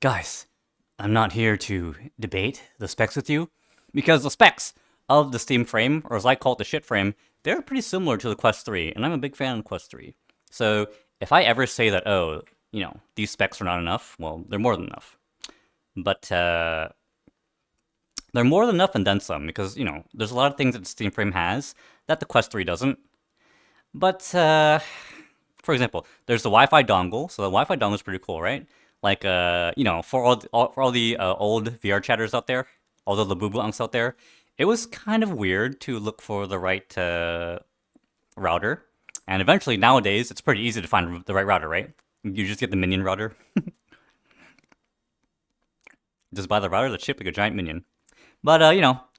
Guys, I'm not here to debate the specs with you, because the specs of the Steam frame, or as I call it, the shit frame, they're pretty similar to the Quest 3, and I'm a big fan of Quest 3. So if I ever say that, oh, these specs are not enough, well, they're more than enough. But they're more than enough and then some, because, there's a lot of things that the Steam frame has that the Quest 3 doesn't. But, for example, there's the Wi-Fi dongle, so the Wi-Fi dongle is pretty cool, right? Like, for all the old VR chatters out there, all the Labubu unks out there, it was kind of weird to look for the right router. And eventually, nowadays, it's pretty easy to find the right router, right? You just get the minion router. Just buy the router, the chip, like a giant minion. But,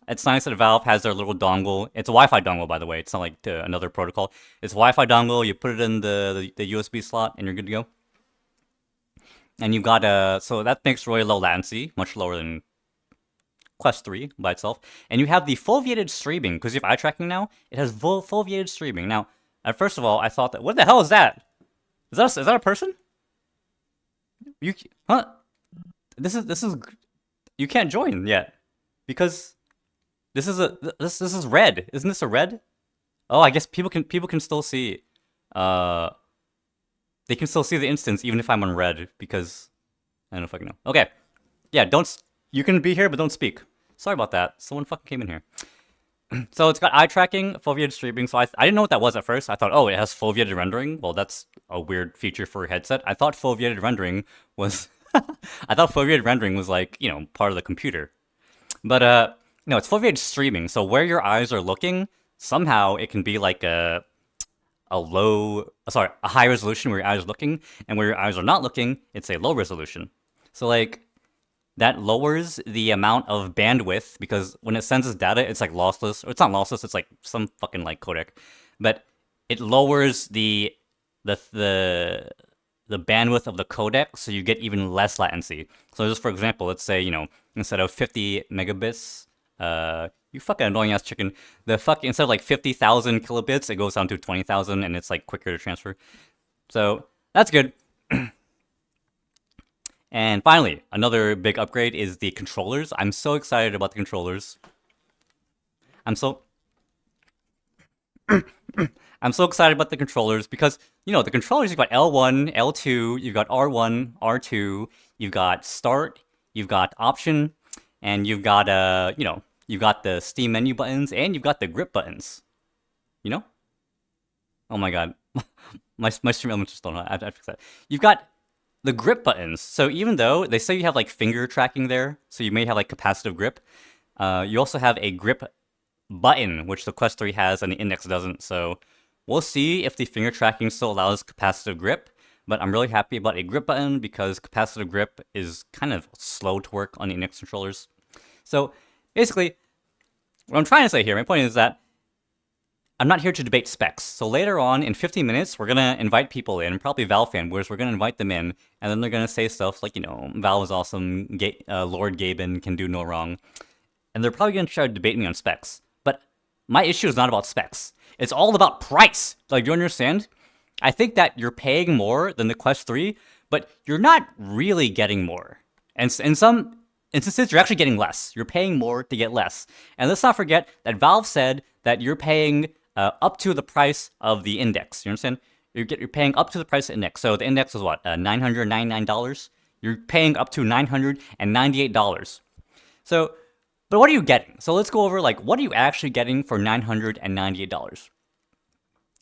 it's nice that Valve has their little dongle. It's a Wi-Fi dongle, by the way. It's not like another protocol. It's a Wi-Fi dongle. You put it in the USB slot, and you're good to go. And you've got so that makes really low latency, much lower than Quest 3 by itself. And you have the foveated streaming, because you have eye tracking now. It has foveated streaming. Now, first of all, I thought that, what the hell is that? Is that a person? Huh? This is you can't join yet because this is red. Isn't this a red? Oh, I guess people can still see. They can still see the instance even if I'm on red because I don't know if I can know. Okay, yeah, you can be here but don't speak. Sorry about that. Someone fucking came in here. So it's got eye tracking, foveated streaming. So I didn't know what that was at first. I thought, oh, it has foveated rendering. Well, that's a weird feature for a headset. I thought foveated rendering was I thought foveated rendering was like, part of the computer. But no, it's foveated streaming. So where your eyes are looking, somehow it can be like a high resolution where your eyes are looking, and where your eyes are not looking, it's a low resolution. So like that lowers the amount of bandwidth because when it sends its data, it's like lossless. Or it's not lossless, it's like some fucking like codec. But it lowers the bandwidth of the codec, so you get even less latency. So just for example, let's say, instead of 50 megabits, you fucking annoying ass chicken, instead of like 50,000 kilobits, it goes down to 20,000 and it's like quicker to transfer. So that's good. And finally, another big upgrade is the controllers. I'm so excited about the controllers. I'm so excited about the controllers because, the controllers, you've got L1, L2, you've got R1, R2, you've got Start, you've got Option, and you've got, you've got the Steam menu buttons, and you've got the grip buttons. Oh my god. my stream elements are still not. I have to fix that. You've got the grip buttons. So even though they say you have like finger tracking there, so you may have like capacitive grip, you also have a grip button, which the Quest 3 has and the Index doesn't. So we'll see if the finger tracking still allows capacitive grip, but I'm really happy about a grip button because capacitive grip is kind of slow to work on the Index controllers. So basically, what I'm trying to say here, my point is that I'm not here to debate specs. So later on, in 15 minutes, we're going to invite people in, probably Valve fanboys. We're going to invite them in, and then they're going to say stuff like, Valve is awesome, Lord Gaben can do no wrong. And they're probably going to try to debate me on specs. But my issue is not about specs. It's all about price. Like, do you understand? I think that you're paying more than the Quest 3, but you're not really getting more. And in some instances, you're actually getting less. You're paying more to get less. And let's not forget that Valve said that you're paying up to the price of the Index. You understand? You're paying up to the price of the Index. So the Index is what? $999? You're paying up to $998. So, but what are you getting? So let's go over, like, what are you actually getting for $998?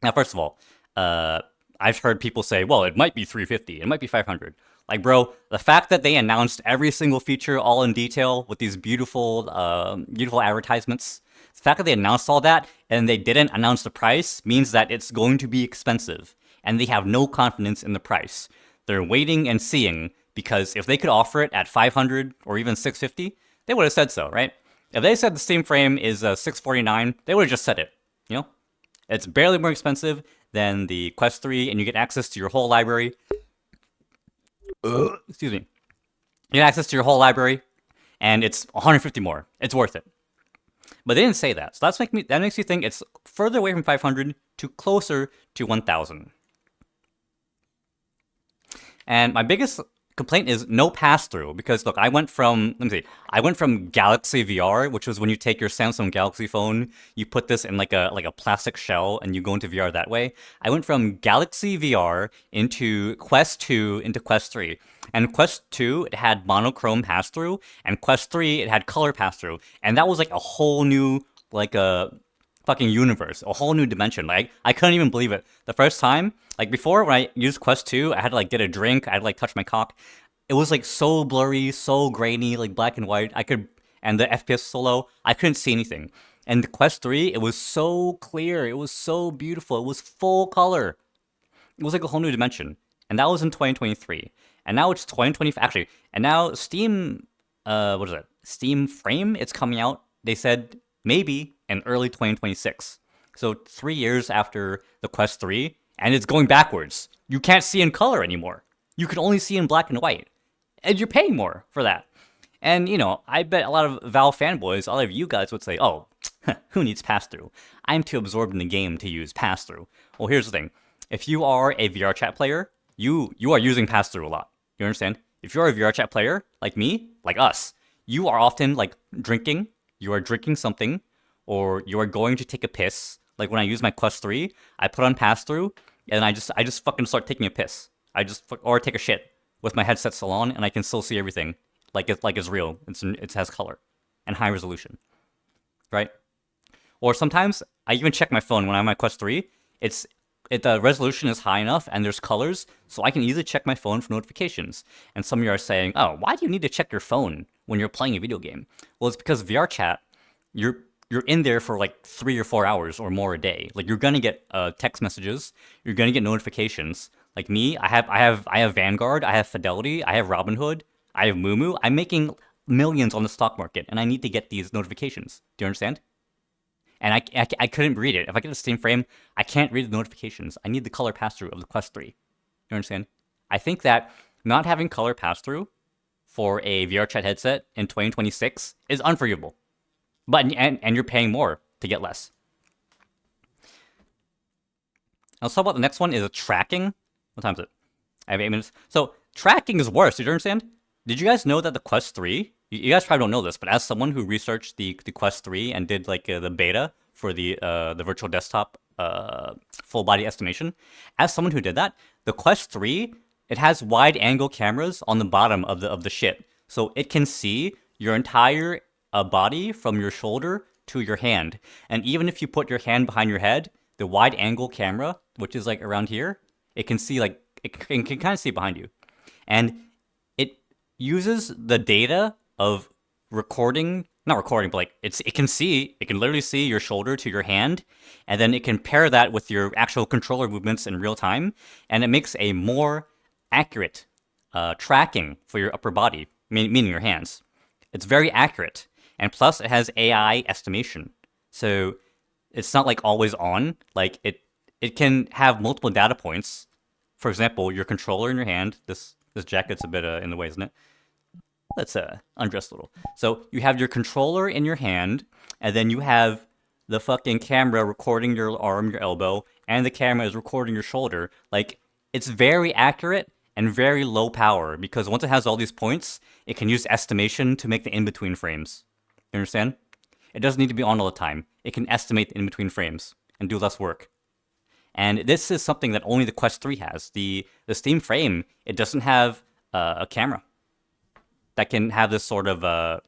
Now, first of all, I've heard people say, well, it might be $350, it might be $500. Like, bro, the fact that they announced every single feature all in detail with these beautiful advertisements, the fact that they announced all that and they didn't announce the price means that it's going to be expensive, and they have no confidence in the price. They're waiting and seeing, because if they could offer it at $500 or even $650, they would have said so, right? If they said the Steam frame is $649, they would have just said it. It's barely more expensive than the Quest 3, and you get access to your whole library. Excuse me. You get access to your whole library, and it's $150 more. It's worth it. But they didn't say that. So that makes you think it's further away from 500 to closer to 1,000. And my biggest complaint is no pass-through, because look, I went from Galaxy VR, which was when you take your Samsung Galaxy phone, you put this in like a plastic shell and you go into VR that way. I went from Galaxy VR into Quest 2 into Quest 3. And Quest 2, it had monochrome pass-through, and Quest 3, it had color pass-through. And that was like a whole new, like a fucking universe, a whole new dimension. Like, I couldn't even believe it. The first time, like before when I used Quest 2, I had to like get a drink, I had to like touch my cock. It was like so blurry, so grainy, like black and white. And the FPS was so low, I couldn't see anything. And the Quest 3, it was so clear, it was so beautiful, it was full color. It was like a whole new dimension. And that was in 2023. And now it's 2025, actually. And now Steam, what is it? Steam Frame, it's coming out. They said maybe in early 2026. So 3 years after the Quest 3, and it's going backwards. You can't see in color anymore. You can only see in black and white. And you're paying more for that. And, you know, I bet a lot of Valve fanboys, all of you guys would say, oh, who needs pass-through? I'm too absorbed in the game to use pass-through. Well, here's the thing. If you are a VRChat player, you are using pass-through a lot. You understand? If you're a VRChat player, like me, like us, you are often, like, drinking. You are drinking something, or you are going to take a piss. Like, when I use my Quest 3, I put on pass-through, and I just fucking start taking a piss. Or take a shit with my headset still on, and I can still see everything. Like it's real. It has color and high resolution, right? Or sometimes I even check my phone when I'm on my Quest 3. The resolution is high enough and there's colors, so I can easily check my phone for notifications. And some of you are saying, oh, why do you need to check your phone when you're playing a video game? Well, it's because VRChat, you're in there for like 3 or 4 hours or more a day. Like, you're gonna get text messages, you're gonna get notifications. Like me, I have Vanguard, I have Fidelity, I have Robinhood, I have Moomoo. I'm making millions on the stock market, and I need to get these notifications. Do you understand? And I couldn't read it. If I get the Steam Frame, I can't read the notifications. I need the color pass-through of the Quest 3. You understand? I think that not having color pass-through for a VRChat headset in 2026 is unforgivable. But and you're paying more to get less. Let's talk about the next one is tracking. What time is it? I have 8 minutes. So tracking is worse. Did you understand? Did you guys know that the Quest 3, you guys probably don't know this, but as someone who researched the Quest 3 and did like the beta for the virtual desktop full body estimation, as someone who did that, the Quest 3, it has wide angle cameras on the bottom of the shit. So it can see your entire body from your shoulder to your hand. And even if you put your hand behind your head, the wide angle camera, which is like around here, it can see like, it can kind of see behind you. And uses the data of not recording, but like it can literally see your shoulder to your hand, and then it can pair that with your actual controller movements in real time, and it makes a more accurate tracking for your upper body, meaning your hands. It's very accurate, and plus it has AI estimation, so it's not like always on. Like it can have multiple data points. For example, your controller in your hand. This jacket's a bit in the way, isn't it? Let's undress a little. So you have your controller in your hand, and then you have the fucking camera recording your arm, your elbow, and the camera is recording your shoulder. Like, it's very accurate and very low power, because once it has all these points, it can use estimation to make the in-between frames. You understand? It doesn't need to be on all the time. It can estimate the in-between frames and do less work. And this is something that only the Quest 3 has. The Steam Frame, it doesn't have a camera that can have this sort of a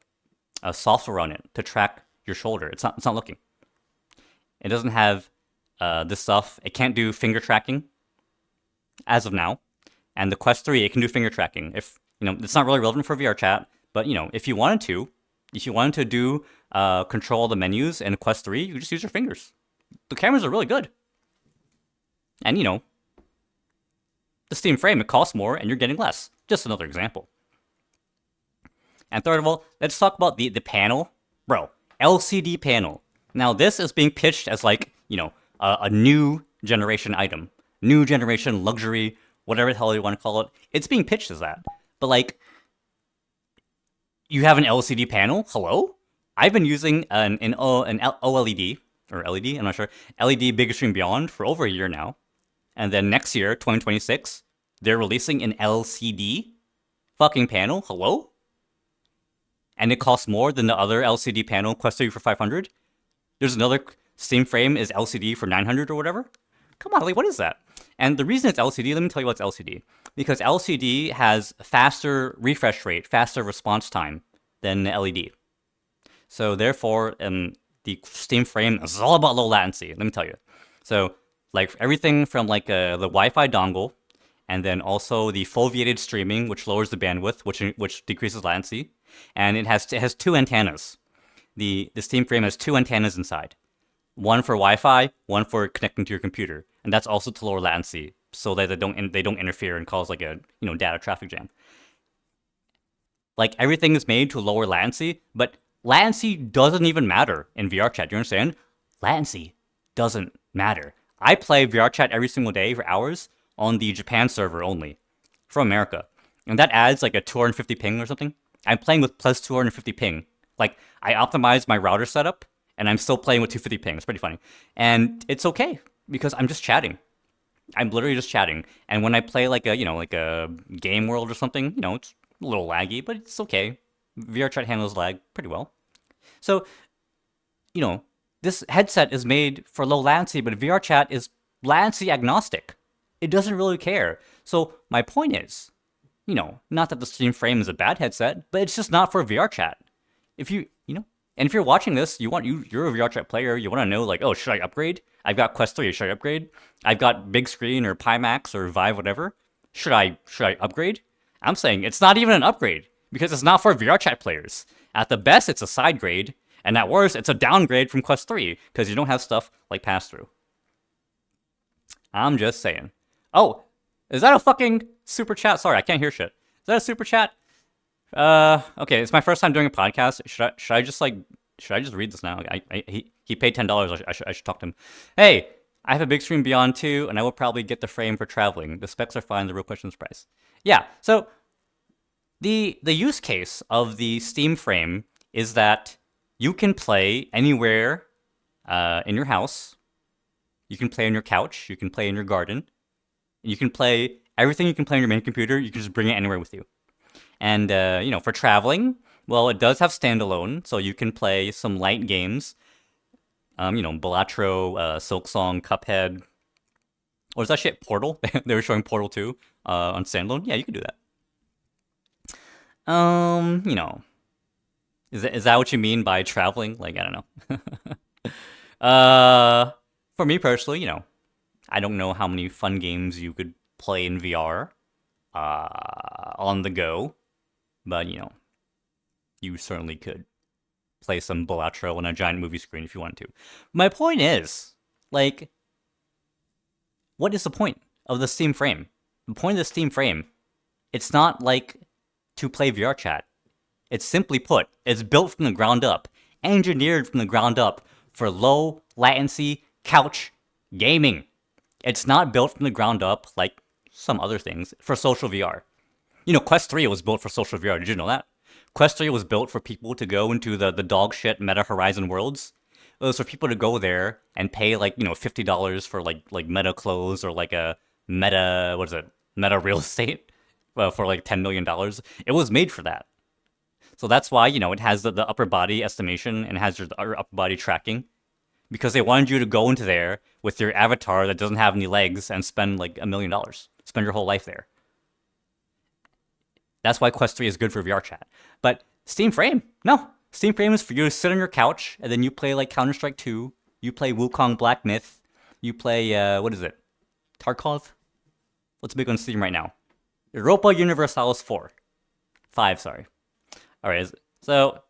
software on it to track your shoulder. It's not looking. It doesn't have this stuff. It can't do finger tracking as of now. And the Quest 3, it can do finger tracking. If it's not really relevant for VRChat, but if you wanted to do control the menus in Quest 3, you just use your fingers. The cameras are really good. And the Steam Frame, it costs more and you're getting less. Just another example. And third of all, let's talk about the panel. Bro, LCD panel. Now this is being pitched as like, a new generation item. New generation luxury, whatever the hell you want to call it. It's being pitched as that. But like, you have an LCD panel? Hello? I've been using an OLED, or LED, I'm not sure, LED Big Extreme Beyond for over a year now. And then next year, 2026, they're releasing an LCD. fucking panel. Hello? And it costs more than the other LCD panel, Quest 3 for 500. There's another Steam frame is LCD for 900 or whatever. Come on, like, what is that? And the reason it's LCD, let me tell you why it's LCD. Because LCD has faster refresh rate, faster response time than LED. So therefore, the Steam frame is all about low latency. Let me tell you. So like everything from like the Wi-Fi dongle, and then also the foveated streaming, which lowers the bandwidth, which decreases latency, and it has two antennas. The Steam frame has two antennas inside, one for Wi-Fi, one for connecting to your computer, and that's also to lower latency, so that they don't interfere and cause like a data traffic jam. Like everything is made to lower latency, but latency doesn't even matter in VRChat. Do you understand? Latency doesn't matter. I play VRChat every single day for hours on the Japan server only, from America, and that adds like a 250 ping or something. I'm playing with plus 250 ping. Like I optimized my router setup, and I'm still playing with 250 ping. It's pretty funny, and it's okay because I'm just chatting. I'm literally just chatting, and when I play like a game world or something, it's a little laggy, but it's okay. VRChat handles lag pretty well. So, this headset is made for low latency, but VRChat is latency agnostic. It doesn't really care. So my point is, not that the Steam frame is a bad headset, but it's just not for VRChat. If and if you're watching this, you're a VRChat player, you want to know like, oh, should I upgrade? I've got Quest 3, should I upgrade? I've got Big Screen or Pimax or Vive, whatever. Should I upgrade? I'm saying it's not even an upgrade because it's not for VRChat players. At the best, it's a side grade, and at worst, it's a downgrade from Quest 3 because you don't have stuff like pass-through. I'm just saying. Oh, is that a fucking super chat? Sorry, I can't hear shit. Is that a super chat? Okay, it's my first time doing a podcast. Should I just read this now? He paid $10. I should talk to him. Hey, I have a Big Screen Beyond 2, and I will probably get the frame for traveling. The specs are fine. The real question is price. Yeah. So the use case of the Steam frame is that you can play anywhere in your house. You can play on your couch. You can play in your garden. You can play everything you can play on your main computer. You can just bring it anywhere with you. And, for traveling, well, it does have standalone, so you can play some light games. Balatro, Silksong, Cuphead. Or is that shit Portal? They were showing Portal 2 on standalone. Yeah, you can do that. Is that what you mean by traveling? Like, I don't know. For me personally, I don't know how many fun games you could play in VR on the go. But, you certainly could play some Balatro on a giant movie screen if you wanted to. My point is, like, what is the point of the Steam frame? The point of the Steam frame, it's not like to play VRChat. It's simply put, it's built from the ground up, engineered from the ground up for low latency couch gaming. It's not built from the ground up like some other things for social VR. Quest 3 was built for social VR. Did you know that? Quest 3 was built for people to go into the dog shit Meta Horizon worlds. It was for people to go there and pay like, $50 for like Meta clothes or like a Meta, Meta real estate for like $10 million. It was made for that. So that's why, it has the upper body estimation and has your upper body tracking. Because they wanted you to go into there with your avatar that doesn't have any legs and spend like $1 million. Spend your whole life there. That's why Quest 3 is good for VRChat. But Steam Frame, no. Steam Frame is for you to sit on your couch, and then you play like Counter-Strike 2, you play Wukong Black Myth, you play, what is it? Tarkov? What's big on Steam right now? Europa Universalis 5, sorry. Alright, so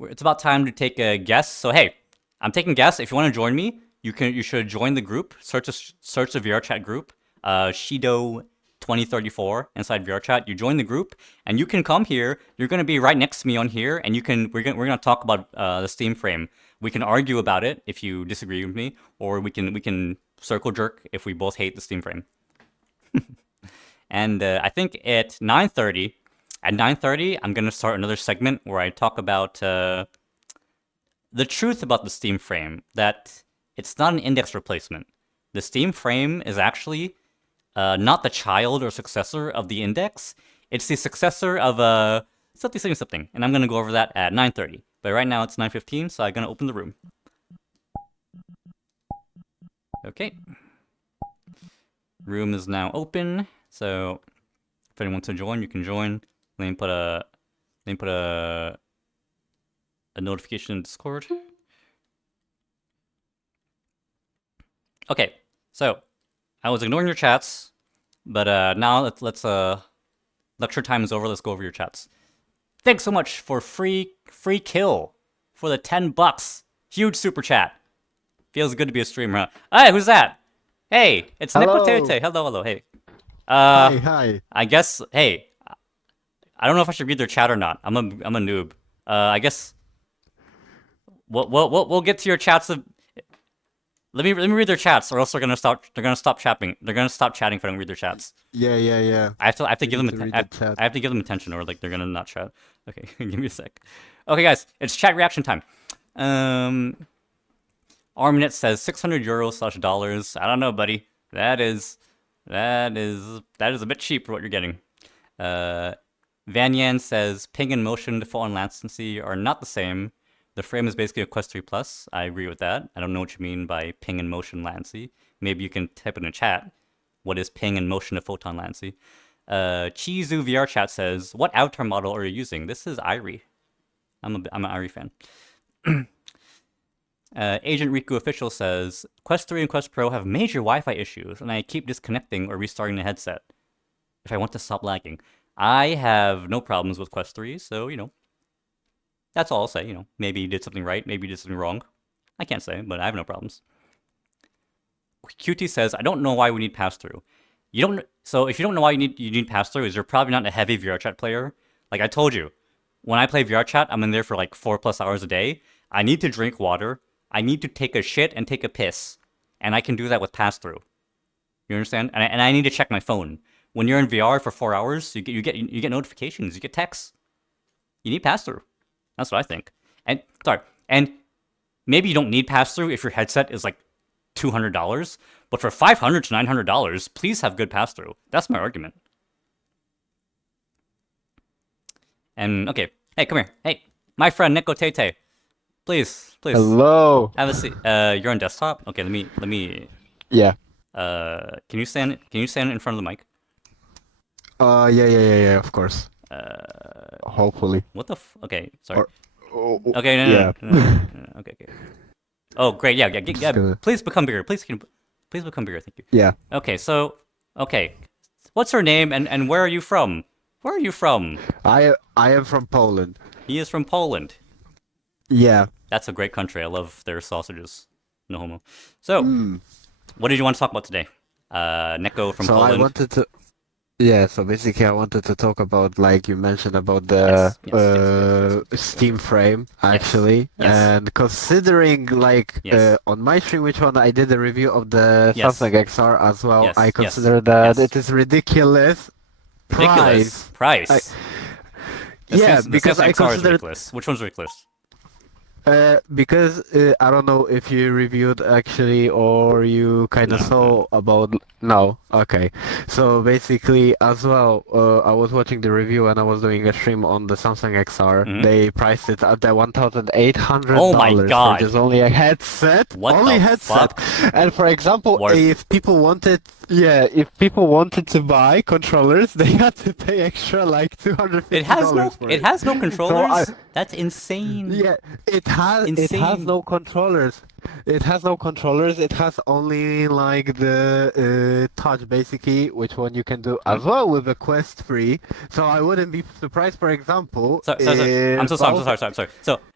it's about time to take a guess. So hey, I'm taking guess. If you want to join me, you should join the group. Search the VRChat group, Shido 2034 inside VRChat. You join the group, and you can come here. You're going to be right next to me on here, and we're going to talk about the Steam frame. We can argue about it if you disagree with me, or we can circle jerk if we both hate the Steam frame. And I think at 9:30, I'm going to start another segment where I talk about the truth about the Steam frame, that it's not an index replacement. The Steam frame is actually not the child or successor of the index. It's the successor of something, and I'm gonna go over that at 9:30. But right now it's 9:15, so I'm gonna open the room. Okay. Room is now open, so if anyone wants to join, you can join. Let me put a notification in Discord. Okay, so I was ignoring your chats, but now let's lecture time is over. Let's go over your chats. Thanks so much for free kill for the $10. Huge super chat. Feels good to be a streamer. Huh? Hey, who's that? Hey, it's Nekotete. Hello. Hey. Hi. I guess. Hey, I don't know if I should read their chat or not. I'm a noob. I guess. We'll get to your chats. Let me read their chats, or else they're gonna stop chatting. They're gonna stop chatting if I don't read their chats. Yeah. I have to give them I have to give them attention, or like they're gonna not chat. Okay, give me a sec. Okay, guys, it's chat reaction time. Armnet says 600 euros / dollars. I don't know, buddy. That is a bit cheap for what you're getting. Vanyan says ping and motion default and latency are not the same. The frame is basically a Quest 3 Plus. I agree with that. I don't know what you mean by ping and motion latency. Maybe you can type it in the chat. What is ping and motion to photon latency? Chizu VRChat says, what avatar model are you using? This is Irie. I'm an Irie fan. Agent Riku Official says, Quest 3 and Quest Pro have major Wi-Fi issues, and I keep disconnecting or restarting the headset if I want to stop lagging. I have no problems with Quest 3, so, that's all I'll say. Maybe you did something right, maybe you did something wrong. I can't say, but I have no problems. QT says, I don't know why we need pass-through. So if you don't know why you need pass-through, is you're probably not a heavy VRChat player. Like I told you, when I play VRChat, I'm in there for like 4+ hours a day. I need to drink water. I need to take a shit and take a piss. And I can do that with pass-through. You understand? And I need to check my phone. When you're in VR for 4 hours, you get notifications, you get texts. You need pass-through. That's what I think. And maybe you don't need pass-through if your headset is like $200, but for $500 to $900, please have good pass-through. That's my argument. And okay, hey, come here. Hey, my friend Nekotete. Please. Hello. Have a seat. You're on desktop. Okay, let me. Yeah. Can you stand in front of the mic? Yeah. Of course. Hopefully. What the okay, sorry. Okay. No. Okay. Oh, great. Yeah. Please become bigger. Please become bigger. Thank you. Yeah. Okay. What's her name and where are you from? Where are you from? I am from Poland. He is from Poland. Yeah. That's a great country. I love their sausages. No homo. So, what did you want to talk about today? Neko from Poland. I wanted to. Yeah, so basically I wanted to talk about, like you mentioned, about the Steam frame, actually. Yes. And considering, like, on my stream, which one I did a review of the Samsung XR as well, I consider that it is ridiculous price. Because I consider... ridiculous. Which one's ridiculous? Because I don't know if you reviewed actually or you kind of saw about... No, okay. So basically as well, I was watching the review and I was doing a stream on the Samsung XR. They priced it at the $1,800. Oh my god. Which is only a headset. Fuck? And for example, if people wanted to buy controllers, they had to pay extra like $250 for it. It has no controllers? That's insane. Yeah, it has no controllers. It has no controllers. It has only like the touch, basically, which one you can do as well with the Quest 3. So I wouldn't be surprised, for example. I'm so sorry.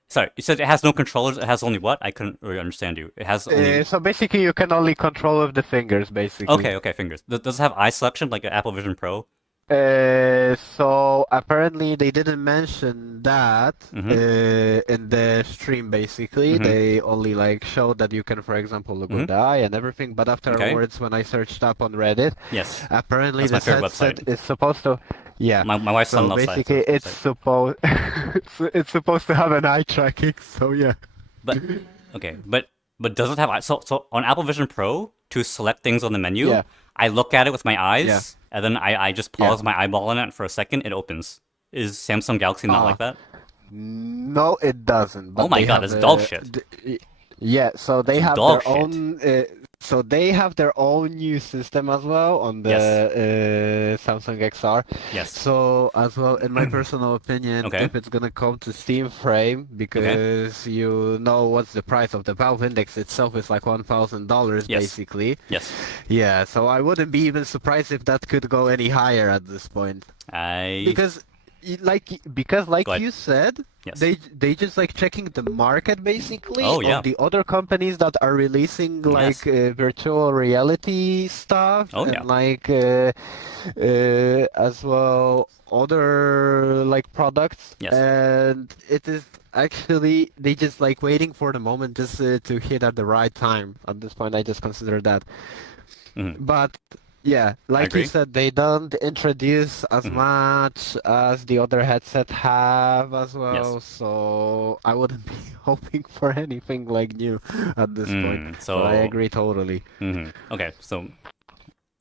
Sorry, you said it has no controllers. It has only what? I couldn't really understand you. It has only... So basically, you can only control with the fingers, basically. Okay, fingers. Does it have eye selection like an Apple Vision Pro? So apparently they didn't mention that in the stream. Basically, they only like showed that you can, for example, look with the eye and everything. But afterwards, when I searched up on Reddit, apparently the headset is supposed to. Yeah, my wife's son loves that. Basically, it's supposed to have an eye tracking. So yeah. But does it have eye? So on Apple Vision Pro to select things on the menu, I look at it with my eyes, Yeah. and then I just pause my eyeball on it for a second. It opens. Is Samsung Galaxy not like that? No, it doesn't. Oh But my they god, have that's dog shit. yeah. So they That's have dog their shit. own. So they have their own new system as well on Yes. the Samsung XR. Yes. So as well, in my personal opinion, Okay. if it's gonna come to Steam frame, because you know what's the price of the Valve Index itself is like $1,000 Yes. basically. Yes. Yeah. So I wouldn't be even surprised if that could go any higher at this point. Because like Go ahead. you said, Yes. they just like checking the market basically Oh, yeah. of the other companies that are releasing like Yes. virtual reality stuff Oh, and yeah. like as well other like products. Yes. And it is actually they just like waiting for the moment just to hit at the right time. At this point, I just consider that. Mhm. But yeah, like you agree. said, they don't introduce as Mhm. much as the other headset have as well, Yes. so I wouldn't be hoping for anything like new at this point. But I So, agree totally. okay. So,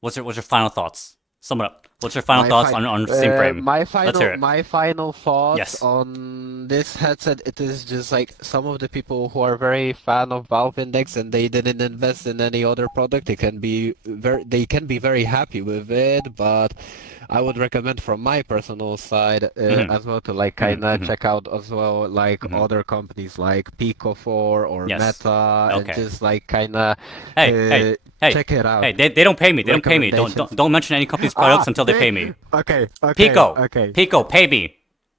what's your final thoughts? Sum it up. What's your final thoughts on Steam Frame? Let's hear it. My final thoughts Yes. on this headset, it is just like some of the people who are very fan of Valve Index and they didn't invest in any other product, they can be very happy with it, but I would recommend from my personal side as well to like kind of check out as well like other companies like Pico 4 or Yes. Meta and Okay. just like kind of Hey. check it out. Hey, they don't pay me. They don't pay me. Don't mention any company's products until they pay me. Okay. Pico. Okay. Pico, pay me.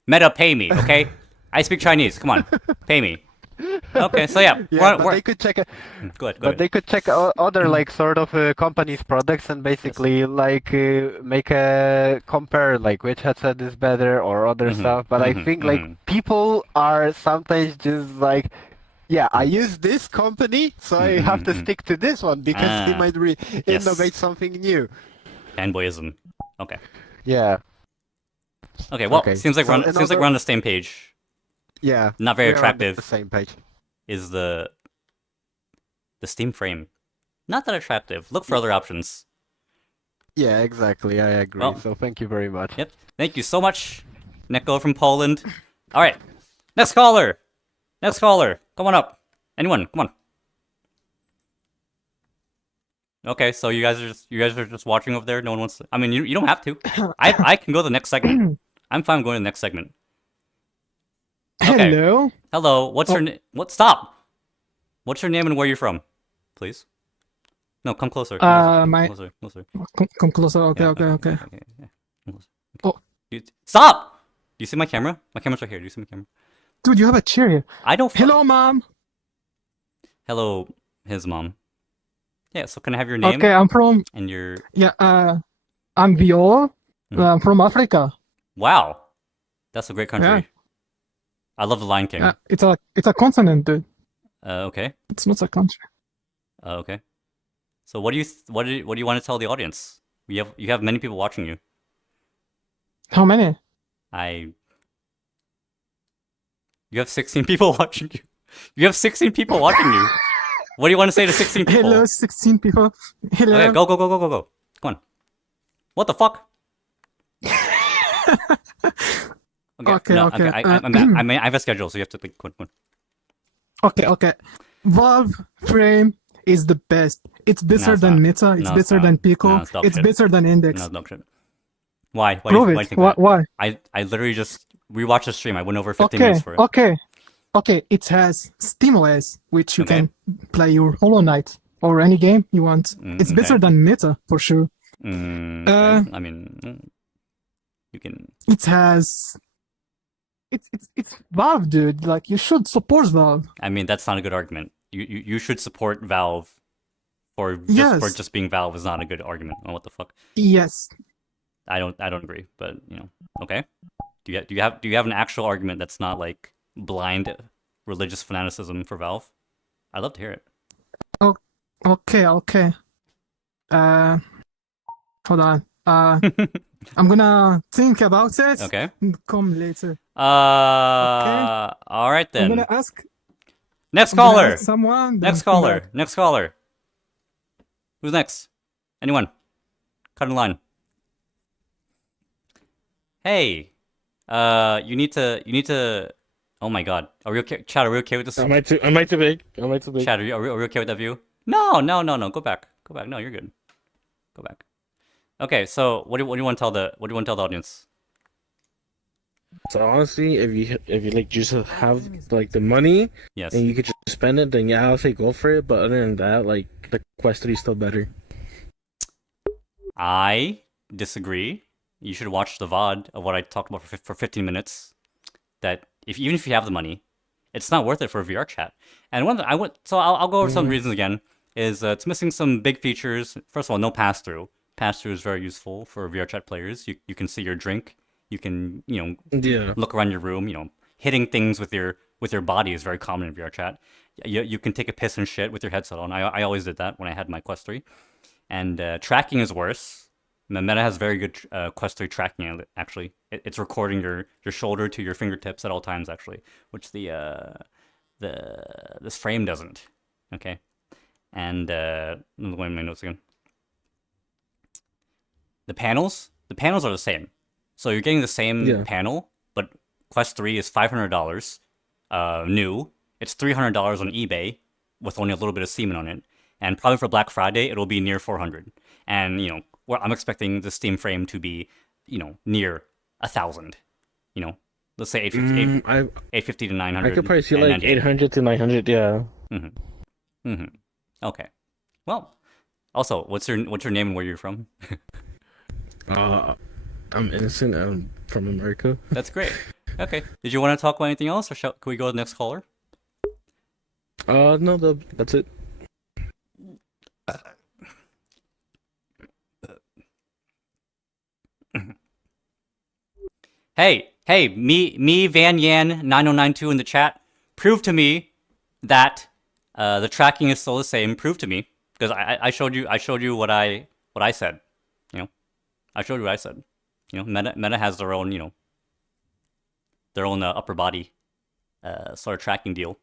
Meta, pay me. Okay. I speak Chinese. Come on, pay me. Okay. So yeah, Yeah, but they could check. Go ahead. But they could check other like sort of companies' products and basically like make a compare like which headset is better or other stuff. But I think like people are sometimes just like, yeah, I use this company, so I have to stick to this one because he might innovate something new. Fanboyism. Okay. Yeah. Okay. Well, Okay. seems like So we're on the same page. Yeah. Not very we're on attractive. the same page. Is the Steam Frame. Not that attractive. Look for other options. Yeah, exactly. I agree. Well, so thank you very much. Yep. Thank you so much, Neko from Poland. All right. Next caller. Come on up. Anyone? Come on. Okay, so you guys are just watching over there. No one wants to. I mean, you don't have to. I can go to the next segment. I'm fine going to the next segment. Okay. Hello. What's your name? Stop. What's your name and where you're from, please? No, come closer. Closer. Come closer. Okay. Yeah. Oh, Stop! Do you see my camera? My camera's right here. Do you see my camera? dude, you have a chair here. I don't. Hello, mom. Hello, his mom. Yeah. So can I have your name? Okay, I'm from. And your. Yeah. I'm Viola. I'm from Africa. Wow, that's a great country. Yeah. I love the Lion King. It's a continent, dude. Okay. It's not a country. Okay. So what do you want to tell the audience? You have many people watching you. How many? You have 16 people watching you. You have 16 people watching you. What do you want to say to 16 people? Hello, 16 people. Hello. Okay, go. Come on. What the fuck? Okay. I have a schedule, so you have to think. Come on. Okay. Valve Frame is the best. It's better than Meta. It's better than Pico. It's better than Index. No, don't shit. Why? Prove it. Why do you think that? Why? I literally just rewatched the stream. I went over 15 minutes for it. Okay. It has SteamOS, which you can play your Hollow Knight or any game you want. It's better than Meta for sure. I mean, you can. It has. It's Valve, dude. Like you should support Valve. I mean, that's not a good argument. You should support Valve for just being Valve is not a good argument. Oh, what the fuck? Yes. I don't agree, but okay. Do you have an actual argument that's not like blind religious fanaticism for Valve? I'd love to hear it. Oh, okay. Hold on. I'm gonna think about it. Okay. Come later. Okay. All right then. I'm gonna ask. Next caller. Someone. Next caller. Who's next? Anyone? Cut in line. Hey, you need to. Oh my God, are we okay? Chad, are we okay with this? Am I too big? Chad, are we okay with that view? No. Go back. No, you're good. Go back. Okay, so what do you want to tell the audience? So honestly, if you like just have like the money, Yes, and you could just spend it, then yeah, I'll say go for it. But other than that, like the Quest 3 is still better. I disagree. You should watch the VOD of what I talked about for 15 minutes. That even if you have the money, it's not worth it for VRChat. And I'll go over some reasons again. Is it's missing some big features. First of all, no pass-through. Pass-through is very useful for VRChat players. You can see your drink. You can look around your room. Hitting things with your body is very common in VRChat. You can take a piss and shit with your headset on. I always did that when I had my Quest 3. And tracking is worse. Meta has very good Quest 3 tracking. Actually, it's recording your shoulder to your fingertips at all times. Actually, which this frame doesn't. Okay, and I'm going to my notes again. The panels are the same. So you're getting the same panel, but Quest 3 is $500 new. It's $300 on eBay with only a little bit of semen on it. And probably for Black Friday, it'll be near $400. And, I'm expecting the Steam frame to be, near 1,000. Let's say 850 to 900. I could probably see like 800 to 900, yeah. Okay. Well, also, what's your name and where you're from? I'm innocent. I'm from America. That's great. Okay. Did you want to talk about anything else, or can we go to the next caller? No, that's it. Hey, me Van Yan 9092 in the chat. Prove to me that the tracking is still the same. Prove to me, because I showed you what I said. I showed you what I said. Meta has their own upper body sort of tracking deal.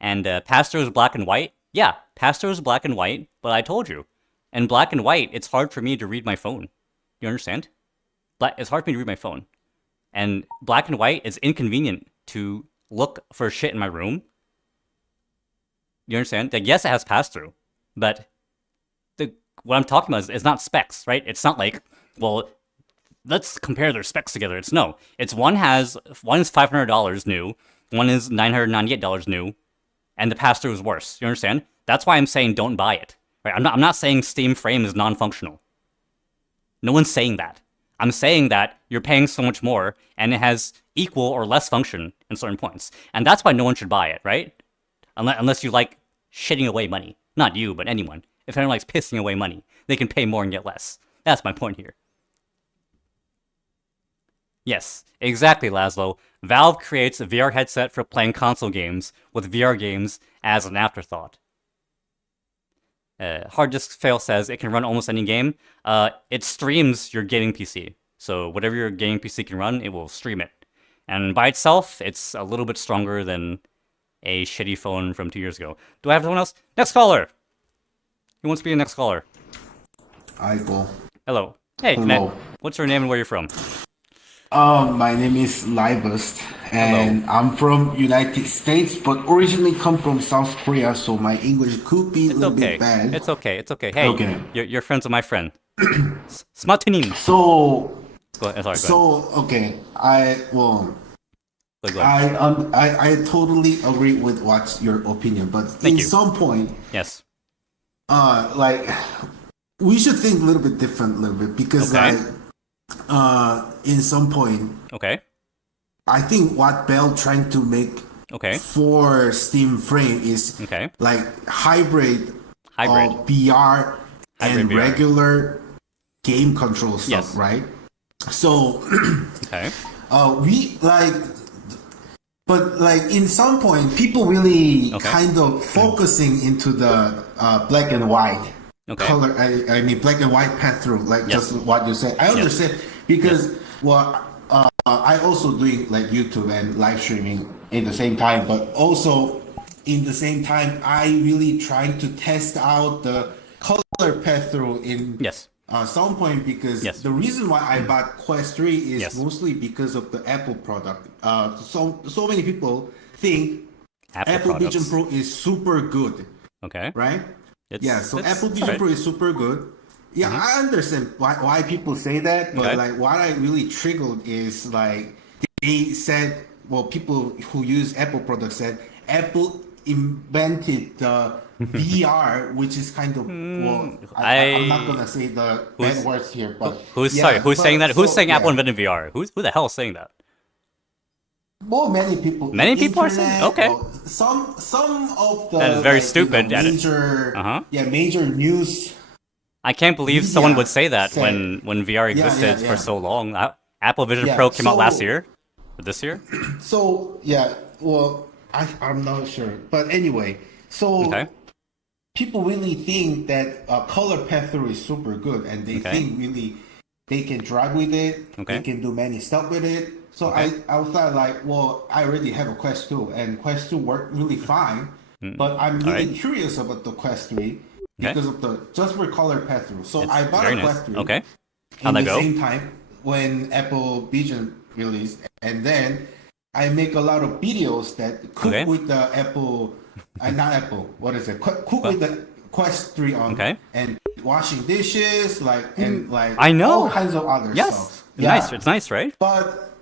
And pass-through is black and white. Yeah, pass-through is black and white, but I told you. In black and white, it's hard for me to read my phone. You understand? It's hard for me to read my phone. And black and white is inconvenient to look for shit in my room. You understand? Like, yes, it has pass-through, but what I'm talking about is not specs, right? It's not like, well, let's compare their specs together. It's one is $500 new, one is $998 new, and the pass-through is worse. You understand? That's why I'm saying don't buy it. Right? I'm not saying Steam Frame is non-functional. No one's saying that. I'm saying that you're paying so much more, and it has equal or less function in certain points. And that's why no one should buy it, right? Unless you like shitting away money. Not you, but anyone. If anyone likes pissing away money, they can pay more and get less. That's my point here. Yes, exactly, Laszlo. Valve creates a VR headset for playing console games, with VR games as an afterthought. Hard Disk Fail says it can run almost any game. It streams your gaming PC. So whatever your gaming PC can run, it will stream it. And by itself, it's a little bit stronger than a shitty phone from 2 years ago. Do I have someone else? Next caller! Who wants to be the next caller? I go. Hello. Hey, hello. What's your name and where you're from? My name is Libust, and hello. I'm from United States, but originally come from South Korea, so my English could be a little bit bad. It's okay. Hey, okay. You're friends with my friend. Smatinin. So, go ahead. Sorry, go ahead. Okay, I totally agree with what's your opinion, but some point, yes, we should think a little bit different, because in some point, I think what Bell trying to make for Steam Frame is like hybrid of VR and regular game control stuff, right? So we but in some point, people really kind of focusing into the black and white color. I mean, black and white path through, just what you said. I understand because I also doing YouTube and live streaming in the same time, but also in the same time, I really trying to test out the color path through in some point because the reason why I bought Quest 3 is mostly because of the Apple product. So many people think Apple Vision Pro is super good. Okay. Right? So Apple Vision Pro is super good. Yeah, I understand why people say that, but like what I really triggered is like they said, well, people who use Apple products said Apple invented the VR, which is kind of well, I'm not gonna say the bad words here, but who's saying that? Who's saying Apple invented VR? Who the hell is saying that? Well, many people. Many people are saying okay. Well, some of the that is very stupid. Major, major news. I can't believe someone would say that when VR existed for so long. Apple Vision Pro came out last year, or this year. So well, I'm not sure, but anyway, people really think that color path-through is super good, and they think really they can drive with it, they can do many stuff with it. So I thought like, well, I already have a Quest 2, and Quest 2 worked really fine, but I'm really curious about the Quest 3. Because of the just for color path-through. So I bought a Quest 3 How'd that go? Same time when Apple Vision released, and then I make a lot of videos that cook with the Apple, not Apple, what is it? Cook with the Quest 3 on, and washing dishes, and I know all kinds of other stuff. Nice, it's nice, right? But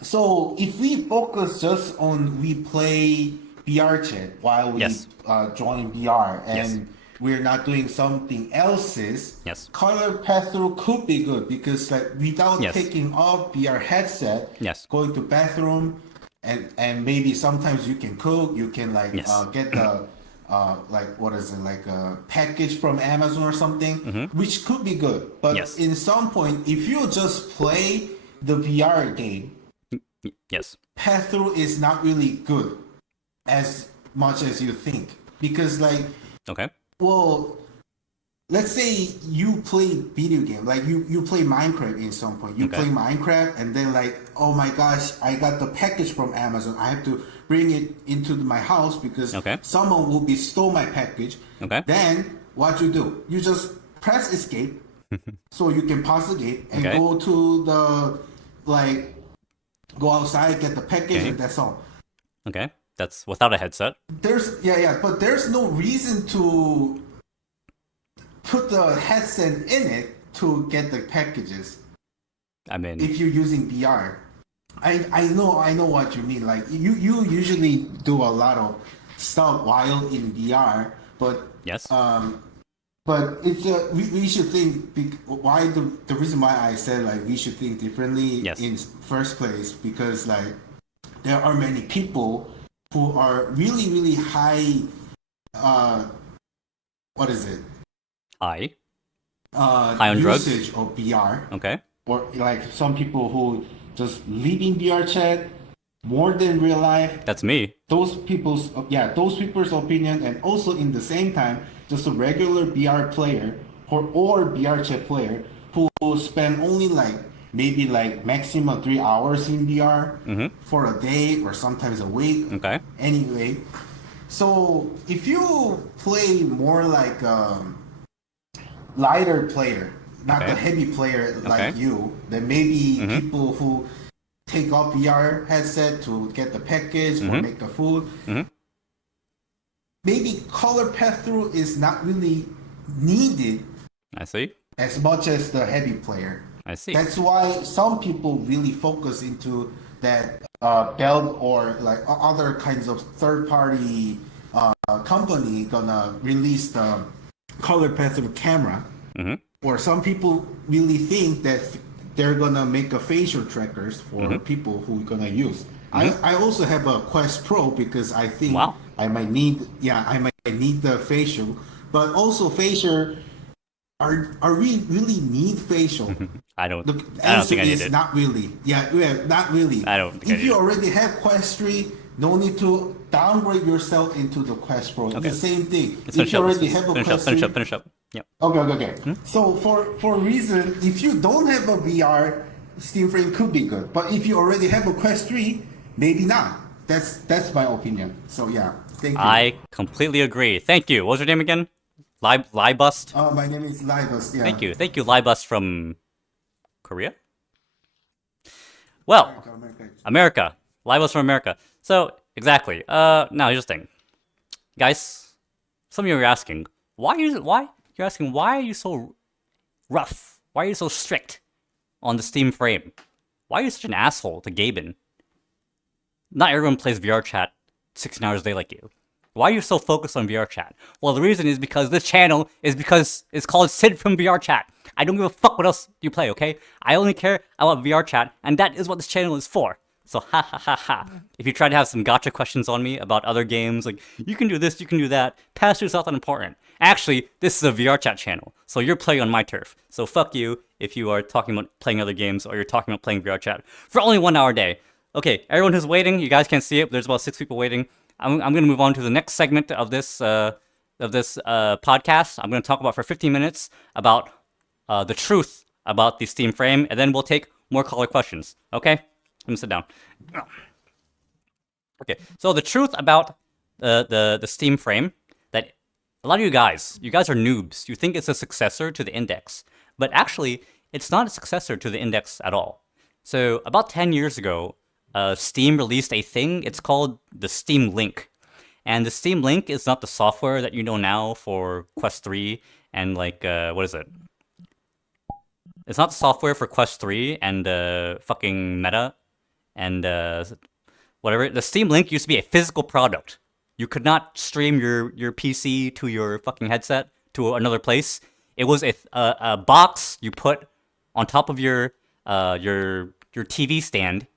so if we focus just on we play VRChat while we join VR and we're not doing something else's, color path-through could be good because like without taking off VR headset, going to bathroom and maybe sometimes you can cook, you can like get the like what is it, like a package from Amazon or something, which could be good. But in some point, if you just play the VR game, path-through is not really good as much as you think, because like well, let's say you play video game, like you play Minecraft in some point, you play Minecraft and then like, oh my gosh, I got the package from Amazon, I have to bring it into my house because someone will be stole my package. Then what you do, you just press escape so you can pause the game and go to the like go outside, get the package, and that's all. That's without a headset. There's but there's no reason to put the headset in it to get the packages. I mean, if you're using VR, I know what you mean. Like you usually do a lot of stuff while in VR, but but it's we should think why the reason why I said like we should think differently in first place, because like there are many people who are really high what is it? High on usage drugs of VR. Or like some people who just live in VRChat more than real life. That's me. Those people's opinion, and also in the same time, just a regular VR player or VRChat player who will spend only like maybe like maximum 3 hours in VR for a day or sometimes a week. Anyway, so if you play more like lighter player, not the heavy player like you, then maybe people who take off VR headset to get the package or make the food, maybe color path-through is not really needed. I see. As much as the heavy player. I see. That's why some people really focus into that belt or like other kinds of third-party company gonna release the color path-through camera. Or some people really think that they're gonna make a facial trackers for people who are gonna use. I also have a Quest Pro because I think I might need the facial, but also facial. Are we really need facial? I don't. The answer is not really. Not really. I don't. If you already have Quest 3, no need to downgrade yourself into the Quest Pro. It's the same thing. If you already have a Quest 3, finish up. Yep. Okay. So for a reason, if you don't have a VR, Steam Frame could be good. But if you already have a Quest 3, maybe not. That's my opinion. So yeah, thank you. I completely agree. Thank you. What was your name again? Libust. Oh, my name is Libust. Yeah. Thank you, Libust from Korea. Well, America. Libust from America. So exactly. Now here's the thing, guys. Some of you are asking why are you so rough? Why are you so strict on the Steam frame? Why are you such an asshole to Gaben? Not everyone plays VRChat 16 hours a day like you. Why are you so focused on VRChat? Well, the reason is because this channel is because it's called Cid from VRChat. I don't give a fuck what else you play, okay? I only care about VRChat, and that is what this channel is for. So ha ha ha ha. If you try to have some gotcha questions on me about other games, like, you can do this, you can do that, pass yourself unimportant. Actually, this is a VRChat channel, so you're playing on my turf. So fuck you if you are talking about playing other games or you're talking about playing VRChat for only 1 hour a day. Okay, everyone who's waiting, you guys can't see it, but there's about 6 people waiting. I'm going to move on to the next segment of this podcast. I'm going to talk about for 15 minutes about the truth about the Steam frame, and then we'll take more caller questions. Okay? Let me sit down. Okay, so the truth about the Steam frame, that a lot of you guys are noobs. You think it's a successor to the Index, but actually, it's not a successor to the Index at all. So about 10 years ago, Steam released a thing. It's called the Steam Link. And the Steam Link is not the software that you know now for Quest 3 and like, what is it? It's not the software for Quest 3 and fucking Meta and whatever. The Steam Link used to be a physical product. You could not stream your PC to your fucking headset to another place. It was a box you put on top of your TV stand.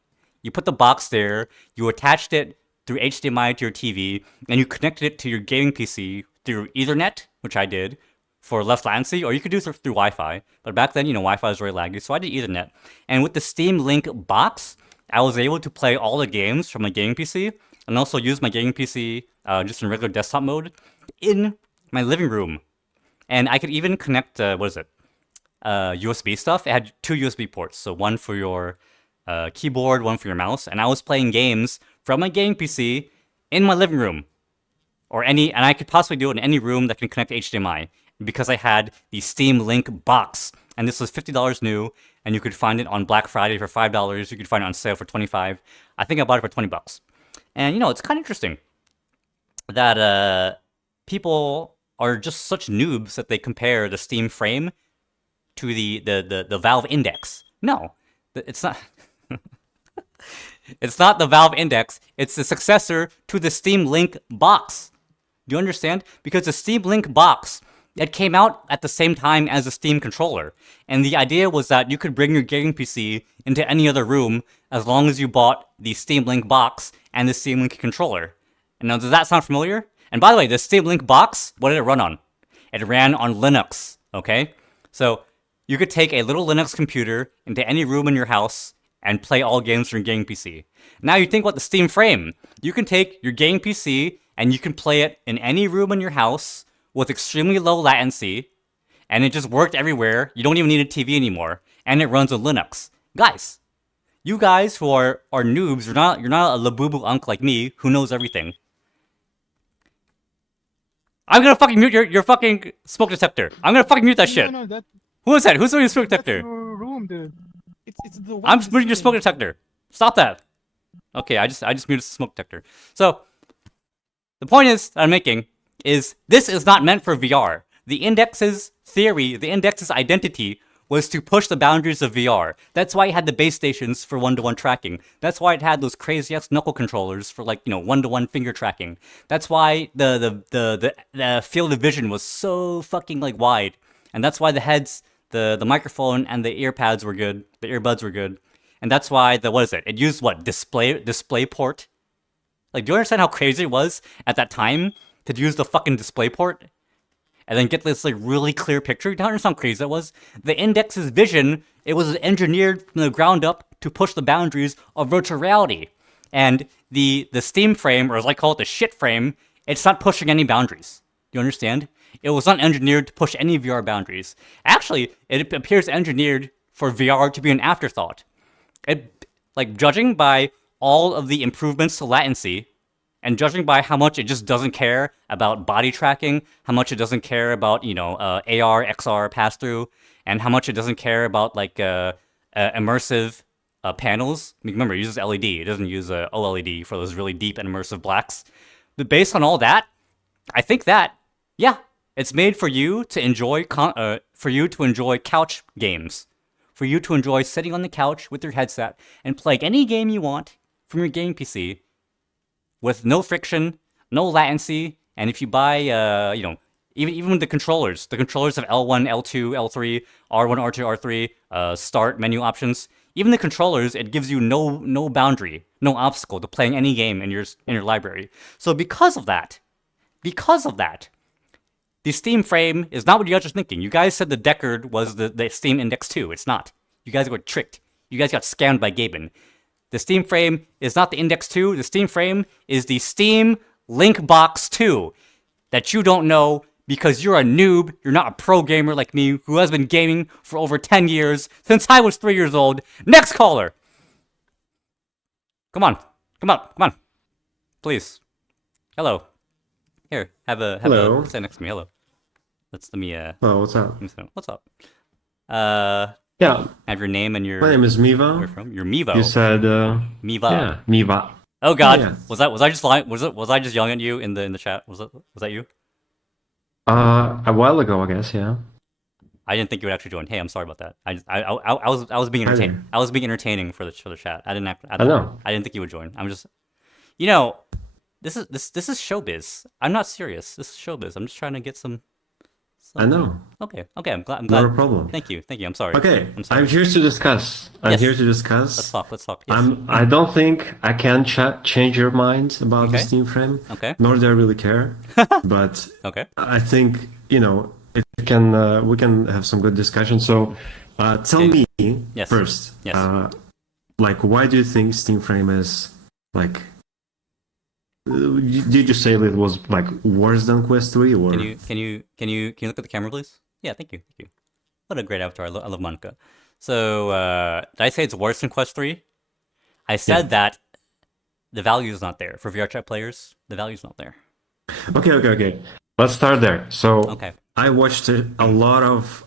You put the box there, you attached it through HDMI to your TV, and you connected it to your gaming PC through Ethernet, which I did, for less latency, or you could do it through Wi-Fi. But back then, Wi-Fi was very laggy, so I did Ethernet. And with the Steam Link box, I was able to play all the games from my gaming PC, and also use my gaming PC just in regular desktop mode in my living room. And I could even connect, USB stuff. It had 2 USB ports, so one for your keyboard, one for your mouse, and I was playing games from my gaming PC in my living room, and I could possibly do it in any room that can connect to HDMI because I had the Steam Link box, and this was $50 new, and you could find it on Black Friday for $5. You could find it on sale for $25. I think I bought it for $20. And it's kind of interesting that people are just such noobs that they compare the Steam frame to the Valve Index. No, it's not. It's not the Valve Index. It's the successor to the Steam Link box. Do you understand? Because the Steam Link box, it came out at the same time as the Steam controller. And the idea was that you could bring your gaming PC into any other room as long as you bought the Steam Link box and the Steam Link controller. And now, does that sound familiar? And by the way, the Steam Link box, what did it run on? It ran on Linux, okay? So you could take a little Linux computer into any room in your house and play all games from your gaming PC. Now you think about the Steam frame. You can take your gaming PC and you can play it in any room in your house with extremely low latency, and it just worked everywhere. You don't even need a TV anymore, and it runs on Linux. Guys, you guys who are noobs, you're not a labubu unk like me who knows everything. I'm gonna fucking mute your fucking smoke detector. I'm gonna fucking mute that shit. No, who is that? Who's doing your smoke detector? That's your room, dude. It's the one I'm muting your smoke detector. Stop that. Okay, I just muted the smoke detector. So the point that I'm making is this is not meant for VR. The Index's theory, the Index's identity was to push the boundaries of VR. That's why it had the base stations for one-to-one tracking. That's why it had those crazy-ass knuckle controllers for one-to-one finger tracking. That's why the field of vision was so fucking wide. And that's why the heads, the microphone and the earpads were good. The earbuds were good. And that's why it used display port? Do you understand how crazy it was at that time to use the fucking display port? And then get this really clear picture? You don't understand how crazy that was? The Index's vision, it was engineered from the ground up to push the boundaries of virtual reality. And the Steam frame, or as I call it, the shit frame, it's not pushing any boundaries. Do you understand? It was not engineered to push any VR boundaries. Actually, it appears engineered for VR to be an afterthought. Judging by all of the improvements to latency And judging by how much it just doesn't care about body tracking, how much it doesn't care about, AR, XR pass-through, and how much it doesn't care about, like, immersive panels. I mean, remember, it uses LED. It doesn't use OLED for those really deep and immersive blacks. But based on all that, I think that, yeah, it's made for you to enjoy couch games. For you to enjoy sitting on the couch with your headset and playing any game you want from your gaming PC with no friction, no latency, and if you buy, even the controllers of L1, L2, L3, R1, R2, R3, start menu options, even the controllers, it gives you no boundary, no obstacle to playing any game in your library. So because of that, the Steam frame is not what you guys are thinking. You guys said the Deckard was the Steam Index 2. It's not. You guys were tricked. You guys got scammed by Gaben. The Steam frame is not the Index 2. The Steam frame is the Steam Link Box 2 that you don't know because you're a noob. You're not a pro gamer like me who has been gaming for over 10 years since I was 3 years old. Next caller. Come on. Please. Hello. Here, Hello. Sit next to me. Hello. Let me. Oh, what's up? What's up? Yeah. Have your name and your. My name is Where Miva. you're from? You're Mivo. You said Miva. Yeah, Miva. Oh God. Yeah. Was I just lying? Was I just yelling at you in the chat? Was that you? A while ago, I guess. Yeah. I didn't think you would actually join. Hey, I'm sorry about that. I was being entertaining. I was being entertaining for the chat. I know. I didn't think you would join. I'm just, this is showbiz. I'm not serious. This is showbiz. I'm just trying to get some. I know. Okay. I'm glad. Not a problem. Thank you. I'm sorry. Okay. I'm sorry. I'm here to discuss. Let's talk. Yes. I don't think I can change your mind about the Steam frame. Okay. Nor do I really care. But Okay. I think it can. We can have some good discussion. So, tell me first. Yes. Why do you think Steam frame is like? Did you say that it was like worse than Quest 3 or? Can you look at the camera, please? Yeah, thank you. What a great avatar. I love Monica. So did I say it's worse than Quest 3? I said that the value is not there for VRChat players. The value is not there. Okay. Let's start there. So I watched a lot of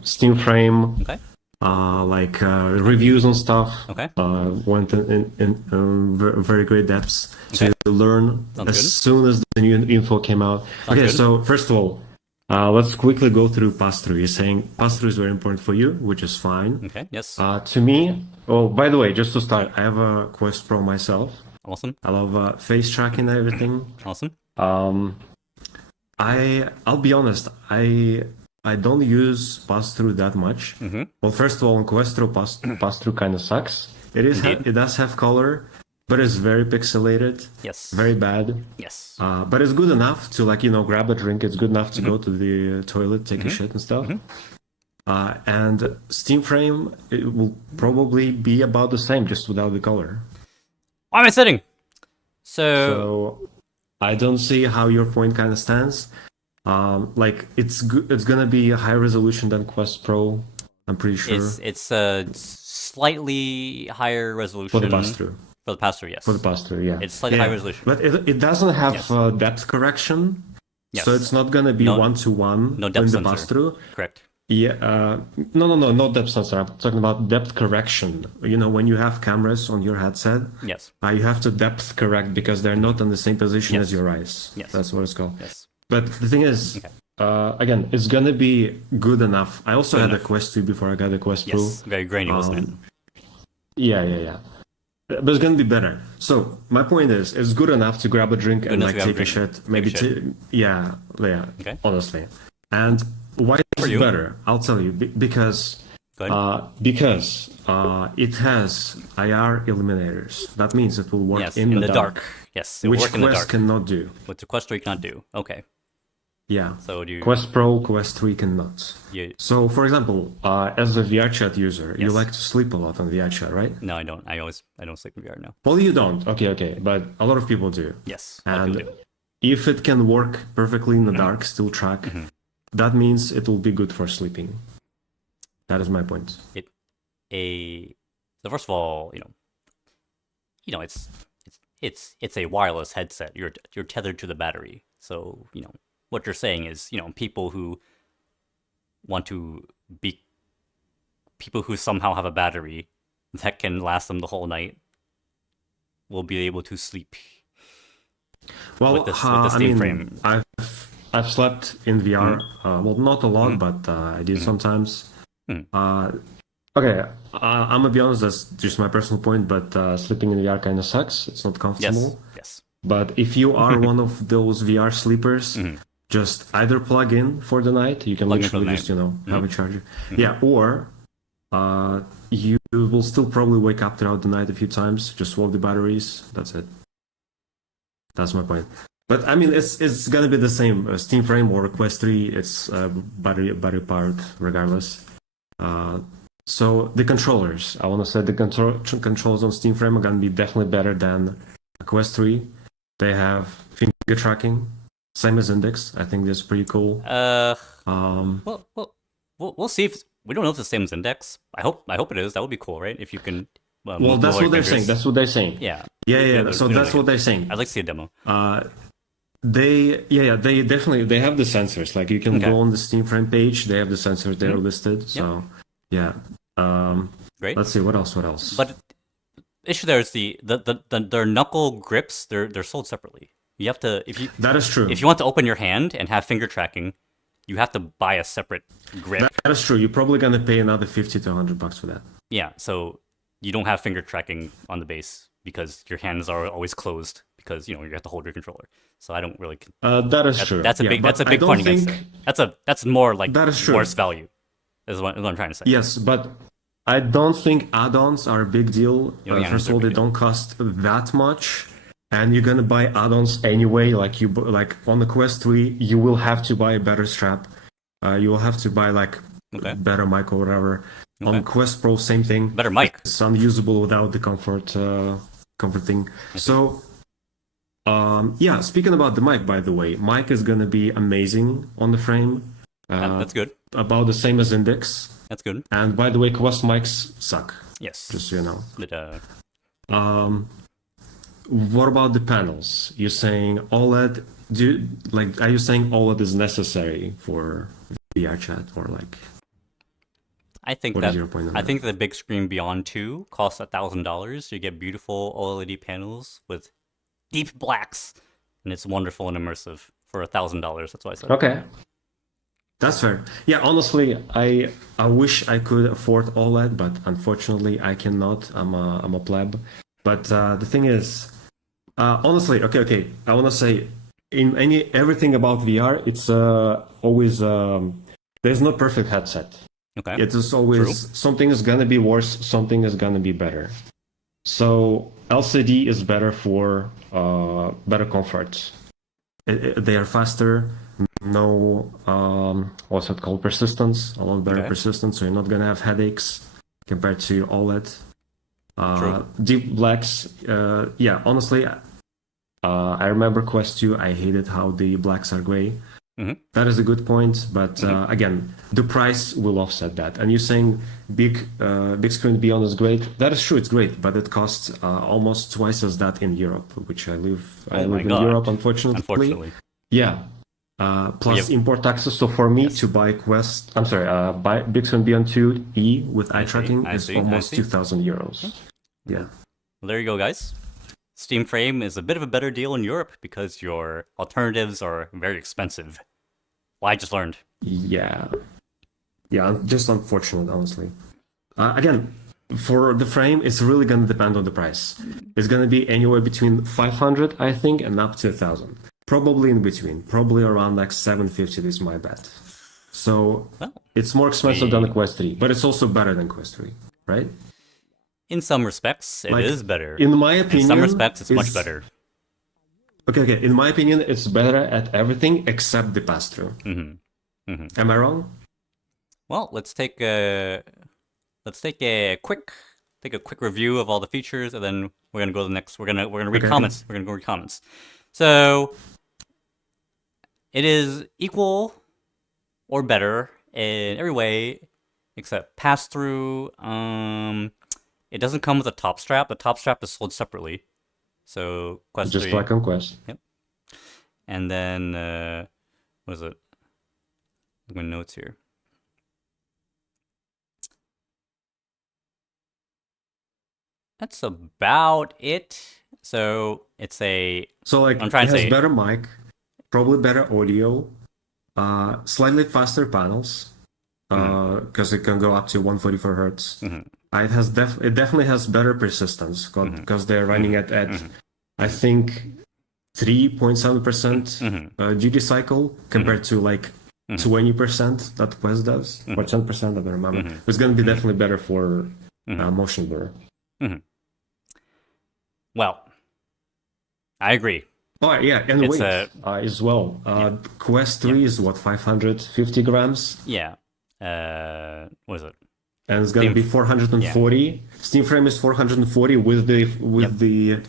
Steam frame. Okay. Reviews and stuff. Okay. Went in very great depths to learn as good. soon as the new info came out. Good. So first of all, let's quickly go through pass-through. You're saying pass-through is very important for you, which is fine. Okay, yes. To me, by the way, just to start, I have a Quest Pro myself. Awesome. I love face tracking and everything. Awesome. I'll be honest, I don't use pass-through that much. Mm-hmm. Well, first of all, on Quest Pro, pass-through kind of sucks. It does have color, but it's very pixelated. Yes. Very bad. Yes. But it's good enough to grab a drink. It's good enough to go to the toilet, take a shit and stuff. And Steam frame, it will probably be about the same, just without the color. Why am I sitting? So I don't see how your point kind of stands. It's gonna be a higher resolution than Quest Pro. I'm pretty sure. It's a slightly higher resolution for the pass-through. For the pass-through, yes. For the pass-through, yeah. It's slightly higher resolution. But it doesn't have depth correction, so it's not gonna be one-to-one no depth in the sensor. pass-through. Correct. Yeah. No depth sensor. I'm talking about depth correction. When you have cameras on your headset, Yes. You have to depth correct because they're not in the same position as your eyes. Yes. That's what it's called. Yes. But the thing is, again, it's gonna be good enough. I also had a Quest 2 before I got a Quest Pro. Yes, very grainy, wasn't it? Yeah. But it's gonna be better. So my point is, it's good enough to grab a drink and take a shit. Maybe yeah. Okay. Honestly, and why is it better? I'll tell you. Because it has IR illuminators. That means it will work in the dark. Yes, which work in the dark. Quest cannot do. What the Quest 3 cannot do. Okay. Yeah. So do you... Quest Pro, Quest 3 cannot. Yeah. So, for example, as a VRChat user, you like to sleep a lot on VRChat, right? No, I don't. I don't sleep in VR now. Well, you don't. Okay. But a lot of people do. Yes. And if it can work perfectly in the dark, still track, that means it will be good for sleeping. That is my point. So first of all, it's a wireless headset. You're tethered to the battery. So, what you're saying is, people who want to be people who somehow have a battery that can last them the whole night will be able to sleep with the Steam frame. I've slept in VR. Well, not a lot, but I did sometimes. Okay, I'm gonna be honest. That's just my personal point. But sleeping in VR kind of sucks. It's not comfortable. Yes. But if you are one of those VR sleepers, just either plug in for the night. You can literally just have a charger. Yeah, or you will still probably wake up throughout the night a few times. Just swap the batteries. That's it. That's my point. But I mean, it's gonna be the same. Steam frame or Quest 3, it's battery powered regardless. So the controllers, I want to say the controls on Steam frame are gonna be definitely better than Quest 3. They have finger tracking, same as Index. I think that's pretty cool. We'll see if we don't know if it's the same as Index. I hope it is. That would be cool, right? If you can. Well, that's what they're saying. That's what they're saying. Yeah. Yeah. So that's what they're saying. I'd like to see a demo. They definitely have the sensors. Like you can go on the Steam frame page. They have the sensors there listed. So yeah. Great. Let's see what else. But issue there is their knuckle grips. They're sold separately. You have to That is true. If you want to open your hand and have finger tracking, you have to buy a separate grip. That is true. You're probably gonna pay another $50 to $100 for that. Yeah. So you don't have finger tracking on the base because your hands are always closed because you have to hold your controller. So I don't really. That is true. That's a big point against it. That's more like worse value. Is what I'm trying to say. Yes, but I don't think add-ons are a big deal. First of all, they don't cost that much, and you're gonna buy add-ons anyway. Like on the Quest 3, you will have to buy a better strap. You will have to buy better mic or whatever. Okay. On Quest Pro, same thing. Better mic. It's unusable without the comfort thing. So, speaking about the mic, by the way, mic is gonna be amazing on the frame. That's good. About the same as Index. That's good. And by the way, Quest mics suck. Yes. Just so you know. But, what about the panels? You're saying OLED? Are you saying OLED is necessary for VRChat or like? I think what is your point on that? think the big screen Beyond 2 costs $1,000. You get beautiful OLED panels with deep blacks, and it's wonderful and immersive for $1,000. That's why I said. Okay. That's fair. Yeah, honestly, I wish I could afford OLED, but unfortunately I cannot. I'm a pleb. But the thing is, honestly, okay. I want to say, in everything about VR, it's always there's no perfect headset. Okay. It is always something is gonna be worse, something is gonna be better. So LCD is better for better comfort. They are faster. No, what's it called? Persistence. A lot better persistence, so you're not gonna have headaches compared to OLED. Deep blacks. Honestly, I remember Quest 2. I hated how the blacks are gray. That is a good point, but again, the price will offset that. And you're saying big screen Beyond is great. That is true, it's great, but it costs almost twice as that in Europe, which I live in Europe, unfortunately. Yeah. Plus import taxes. So for me to buy buy Big Screen Beyond 2E with eye tracking is almost 2,000 euros. Yeah. Well, there you go, guys. Steam Frame is a bit of a better deal in Europe because your alternatives are very expensive. Well, I just learned. Yeah, just unfortunate, honestly. Again, for the frame, it's really going to depend on the price. It's going to be anywhere between 500, I think, and up to 1,000. Probably in between. Probably around like 750 is my bet. So it's more expensive than the Quest 3, but it's also better than Quest 3, right? In some respects, it is better. In my opinion, in some respects, it's much better. Okay. In my opinion, it's better at everything except the pass-through. Am I wrong? Well, let's take a quick review of all the features, and then we're gonna go to the next. We're gonna read comments. We're gonna go read comments. So it is equal or better in every way except pass-through. It doesn't come with a top strap. The top strap is sold separately. So Quest Just 3. like on Quest. Yep. And then what is it? My notes here. That's about it. So it's a. So like I'm trying it to has say better mic, probably better audio, slightly faster panels, because it can go up to 144 hertz. It definitely has better persistence because they're running at I think 3.7% duty cycle compared to like 20% that Quest does, or 10%, I don't remember. It's going to be definitely better for motion blur. Well, I agree. Oh yeah, and It's weight as well. Quest 3 is what, 550 grams? Yeah. What is it? And it's gonna be 440. Yeah. Steam frame is 440 with the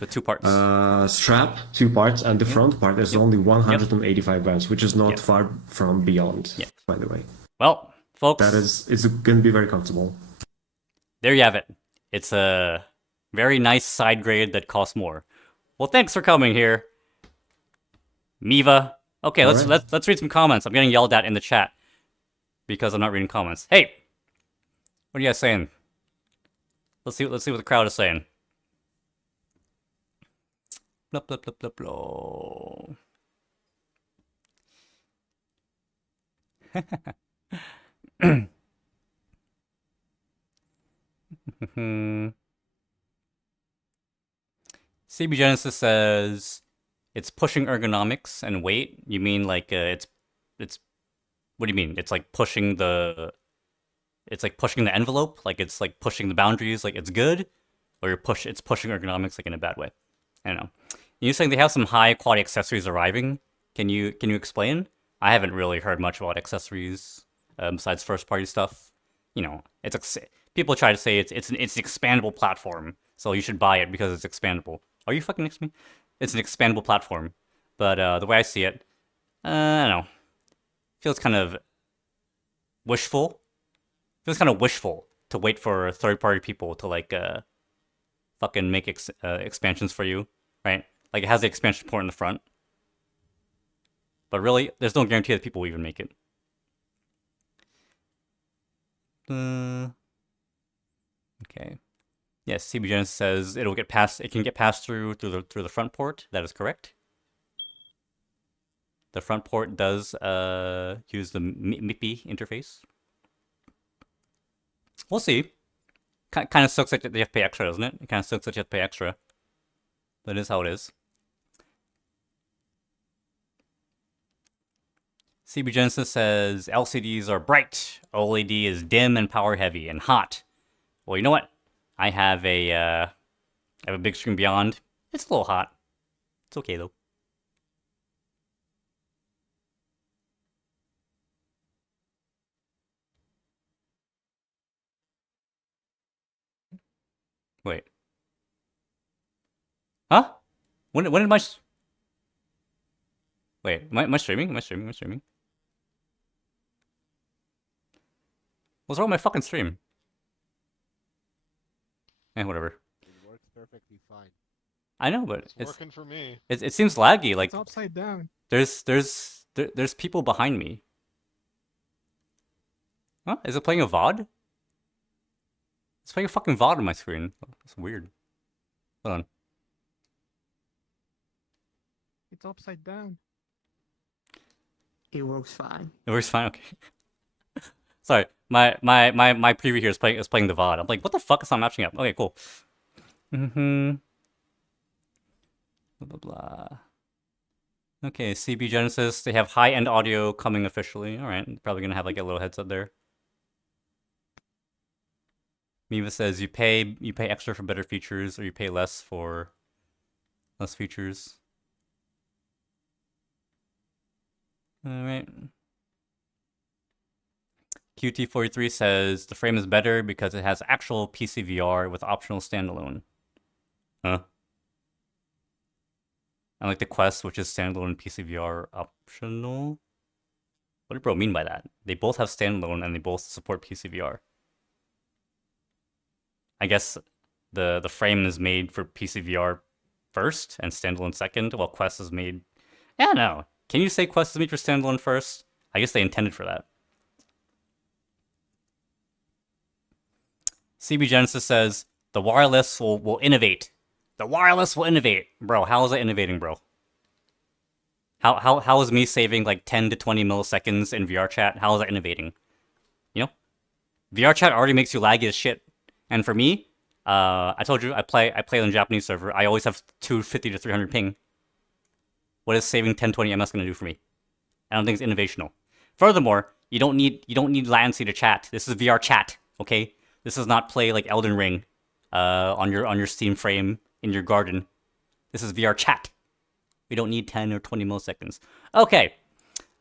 2 parts. Strap, 2 parts, and the front part is only 185 grams, which is not far from beyond. By the way. Well, folks, it's gonna be very comfortable. There you have it. It's a very nice side grade that costs more. Well, thanks for coming here, Miva. Okay, let's read some comments. I'm getting yelled at in the chat because I'm not reading comments. Hey, what are you guys saying? Let's see what the crowd is saying. Blah blah blah blah blah. CB Genesis says it's pushing ergonomics and weight. You mean like it's what do you mean? It's like pushing the envelope, like it's like pushing the boundaries, like it's good, or it's pushing ergonomics like in a bad way. I don't know. You're saying they have some high quality accessories arriving. Can you explain? I haven't really heard much about accessories besides first party stuff. You know, people try to say it's an expandable platform, so you should buy it because it's expandable. Are you fucking next to me? It's an expandable platform, but the way I see it, I don't know. Feels kind of wishful. Feels kind of wishful to wait for third-party people to like fucking make expansions for you, right? Like it has the expansion port in the front, but really, there's no guarantee that people will even make it. Okay. Yes, CB Genesis says it can get passed through the front port. That is correct. The front port does use the MIPI interface. We'll see. Kind of sucks that you have to pay extra, doesn't it? It kind of sucks that you have to pay extra. That is how it is. CB Genesis says LCDs are bright, OLED is dim and power heavy and hot. Well, you know what? I have a big screen beyond. It's a little hot. It's okay though. Wait. Huh? When did my... Wait, am I streaming? Am I streaming? What's wrong with my fucking stream? Whatever. It works perfectly fine. I know, but it's working for me. It seems laggy. Like it's upside down. There's people behind me. Huh? Is it playing a VOD? It's playing a fucking VOD on my screen. That's weird. Hold on. It's upside down. It works fine. It works fine. Okay. Sorry, my preview here is playing the VOD. I'm like, what the fuck is not matching up? Okay, cool. Blah blah blah. Okay, CB Genesis. They have high-end audio coming officially. All right, probably gonna have like a little headset there. Miva says you pay extra for better features, or you pay less for less features. All right. QT43 says the frame is better because it has actual PC VR with optional standalone. Huh? Unlike the Quest, which is standalone PC VR optional. What did bro mean by that? They both have standalone and they both support PC VR. I guess the frame is made for PC VR first and standalone second, while Quest is made... Yeah, no. Can you say Quest is made for standalone first? I guess they intended for that. CB Genesis says, the wireless will innovate. The wireless will innovate. Bro, how is it innovating, bro? How is me saving like 10 to 20 milliseconds in VRChat? How is that innovating? You know? VRChat already makes you laggy as shit. And for me, I told you I play on the Japanese server. I always have 250 to 300 ping. What is saving 1020 ms going to do for me? I don't think it's innovational. Furthermore, you don't need latency to chat. This is VRChat, okay? This is not play like Elden Ring on your Steam frame in your garden. This is VRChat. We don't need 10 or 20 milliseconds. Okay,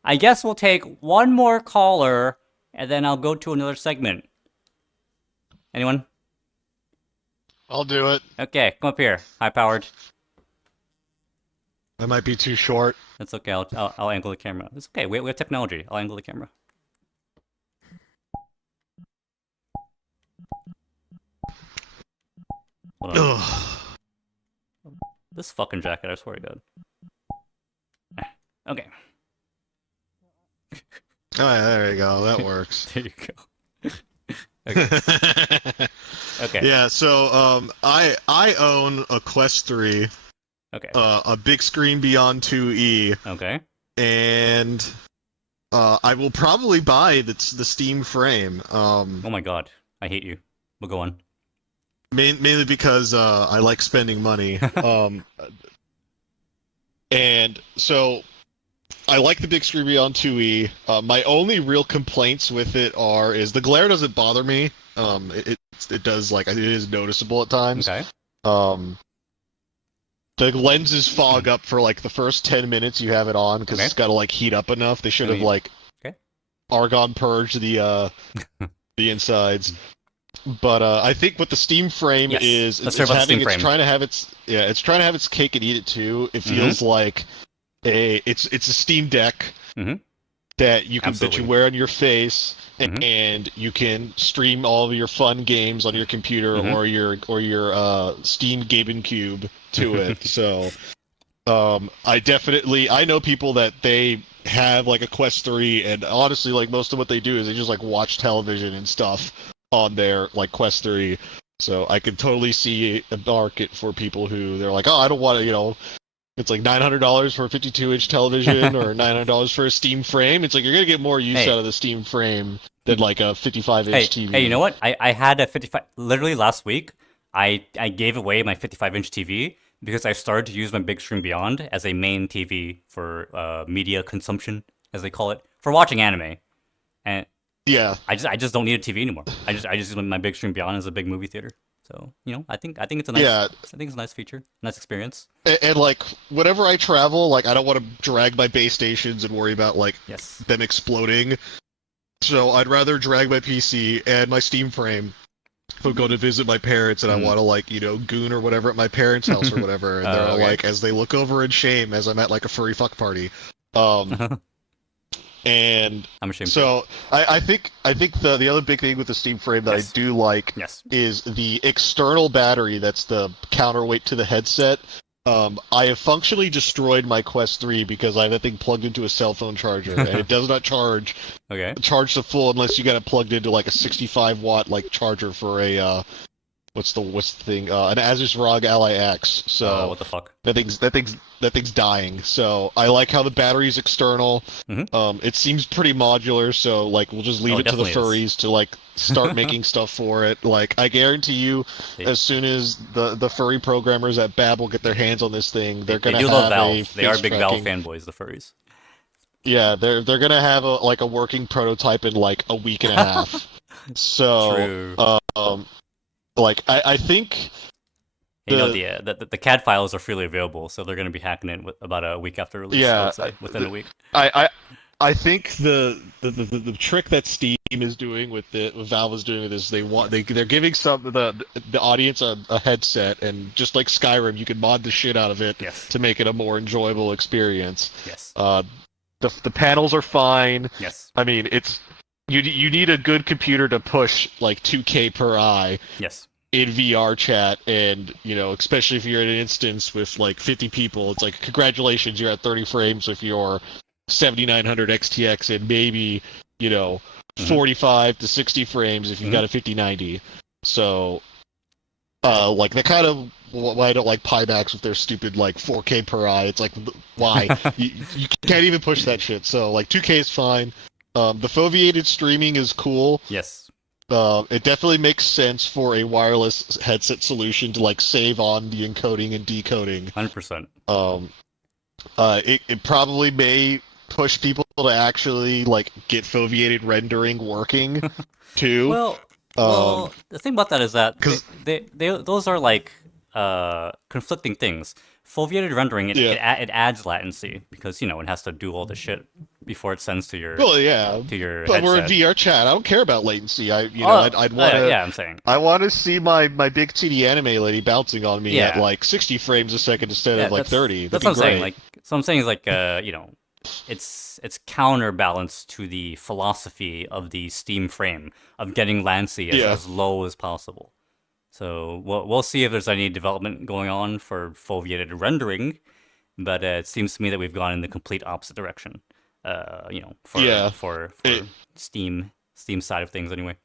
I guess we'll take one more caller, and then I'll go to another segment. Anyone? I'll do it. Okay, come up here. High-powered. That might be too short. That's okay. I'll angle the camera. It's okay. We have technology. I'll angle the camera. Hold on. Ugh. This fucking jacket, I swear to God. Okay. Oh, yeah, there you go. That works. There you go. Okay. Okay. Yeah, so I own a Quest 3. Okay. A big screen beyond 2E. Okay. And I will probably buy the Steam frame. Oh my God, I hate you. We'll go on. Mainly because I like spending money. And so I like the big screen beyond 2E. My only real complaints with it is the glare doesn't bother me. It does, like, it is noticeable at times. Okay. The lenses fog up for like the first 10 minutes you have it on because it's got to like heat up enough. They should have like argon purged the insides. But I think what the Steam frame is it's trying to have its cake and eat it too. It feels like it's a Steam Deck that you wear on your face and you can stream all of your fun games on your computer or your Steam Gaben Cube to it. So I know people that they have like a Quest 3 and honestly like most of what they do is they just like watch television and stuff on their like Quest 3. So I could totally see a market for people who they're like, oh, I don't want to, it's like $900 for a 52-inch television or $900 for a Steam frame. It's like you're gonna get more use out of the Steam frame than like a 55-inch TV. Hey, you know what? I had a 55. Literally last week, I gave away my 55-inch TV because I started to use my big screen beyond as a main TV for media consumption, as they call it, for watching anime. And yeah, I just don't need a TV anymore. I just use my big screen beyond as a big movie theater. So I think it's a nice I think it's a nice feature, nice experience. And like whenever I travel, like I don't want to drag my base stations and worry about like them exploding. So I'd rather drag my PC and my Steam frame if I'm going to visit my parents and I want to like goon or whatever at my parents' house or whatever. And they're like as they look over in shame as I'm at like a furry fuck party. And I'm ashamed. So I think the other big thing with the Steam frame that I do like is the external battery that's the counterweight to the headset. I have functionally destroyed my Quest 3 because I have that thing plugged into a cell phone charger and it does not charge to full unless you got it plugged into like a 65-watt like charger for a what's the thing? An Asus ROG Ally X. So what the fuck? That thing's dying. So I like how the battery's external. It seems pretty modular. So like we'll just leave it to the furries to like start making stuff for it. Like I guarantee you, as soon as the furry programmers at Babel get their hands on this thing, they're gonna have Valve. They are big Valve fanboys, the furries. Yeah, they're gonna have a working prototype in like a week and a half. So like I think the CAD files are freely available, so they're going to be hacking it about a week after release. Yeah, let's say, within a week. I think the trick that Steam is doing with Valve is doing with this, they're giving the audience a headset, and just like Skyrim, you can mod the shit out of it to make it a more enjoyable experience. Yes. The panels are fine. Yes. I mean, you need a good computer to push like 2K per eye. Yes. in VRChat, and especially if you're in an instance with like 50 people, it's like, congratulations, you're at 30 frames with your 7900 XTX, and maybe 45 to 60 frames if you've got a 5090. So like the kind of why I don't like Pimax with their stupid like 4K per eye. It's like, why? you can't even push that shit. So like 2K is fine. The foveated streaming is cool. Yes. It definitely makes sense for a wireless headset solution to like save on the encoding and decoding. 100%. It probably may push people to actually like get foveated rendering working too. Well, the thing about that is that those are like conflicting things. Foveated rendering, it adds latency because it has to do all the shit before it sends to your to your but headset. We're in VRChat. I don't care about latency. I'd want to. Yeah, I'm saying. I want to see my big 2D anime lady bouncing on me at like 60 frames a second instead of like 30. That's what I'm saying. Like, so I'm saying is like it's counterbalanced to the philosophy of the Steam frame of getting latency as low as possible. So we'll see if there's any development going on for foveated rendering, but it seems to me that we've gone in the complete opposite direction. For Steam side of things anyway.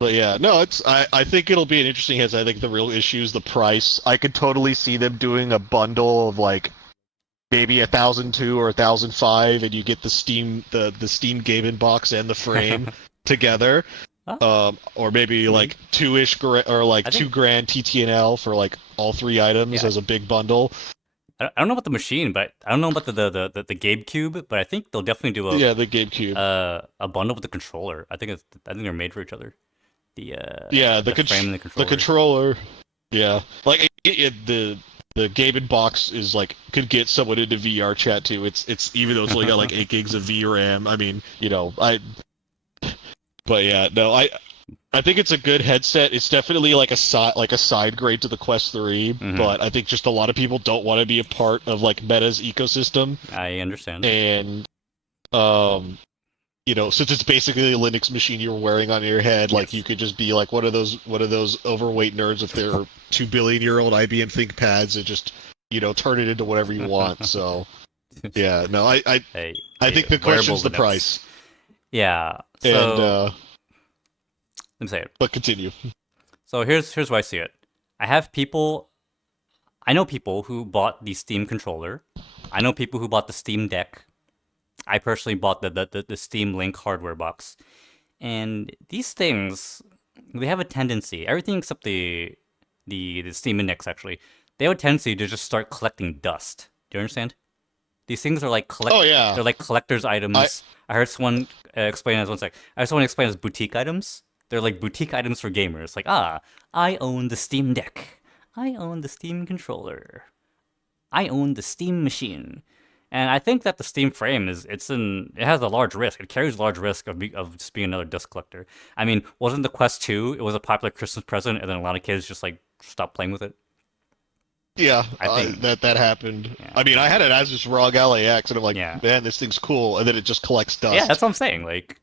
But yeah, no, I think it'll be an interesting headset. I think the real issue is the price. I could totally see them doing a bundle of like maybe 1,002 or 1,005, and you get the Steam gaming box and the frame together. Or maybe like $2,000 or like $2,000 TTNL for like all 3 items as a big bundle. I don't know about the machine, but I don't know about the GameCube, but I think they'll definitely do the GameCube a bundle with the controller. I think they're made for each other. The frame and the controller. The controller, like the gaming box is like could get someone into VRChat too. It's even though it's only got like 8 gigs of VRAM. I mean, But yeah, no, I think it's a good headset. It's definitely like a side grade to the Quest 3, but I think just a lot of people don't want to be a part of like Meta's ecosystem. I understand. And since it's basically a Linux machine you're wearing on your head, like you could just be like one of those overweight nerds with their 2 billion-year-old IBM ThinkPads and just turn it into whatever you want. So yeah, no, I think the question's the price. Yeah. So, and let me say it. But continue. So here's where I see it. I know people who bought the Steam controller. I know people who bought the Steam Deck. I personally bought the Steam Link hardware box. And these things, they have a tendency, everything except the Steam Index actually, they have a tendency to just start collecting dust. Do you understand? These things are like they're like collector's items. I heard someone explain as as boutique items. They're like boutique items for gamers. Like, I own the Steam Deck. I own the Steam controller. I own the Steam machine. And I think that the Steam frame it has a large risk. It carries a large risk of just being another dust collector. I mean, wasn't the Quest 2? It was a popular Christmas present, and then a lot of kids just like stopped playing with it. Yeah, I think that happened. Yeah. I mean, I had it as this ROG LAX, and I'm like, man, this thing's cool, and then it just collects dust. Yeah, that's what I'm saying. Like,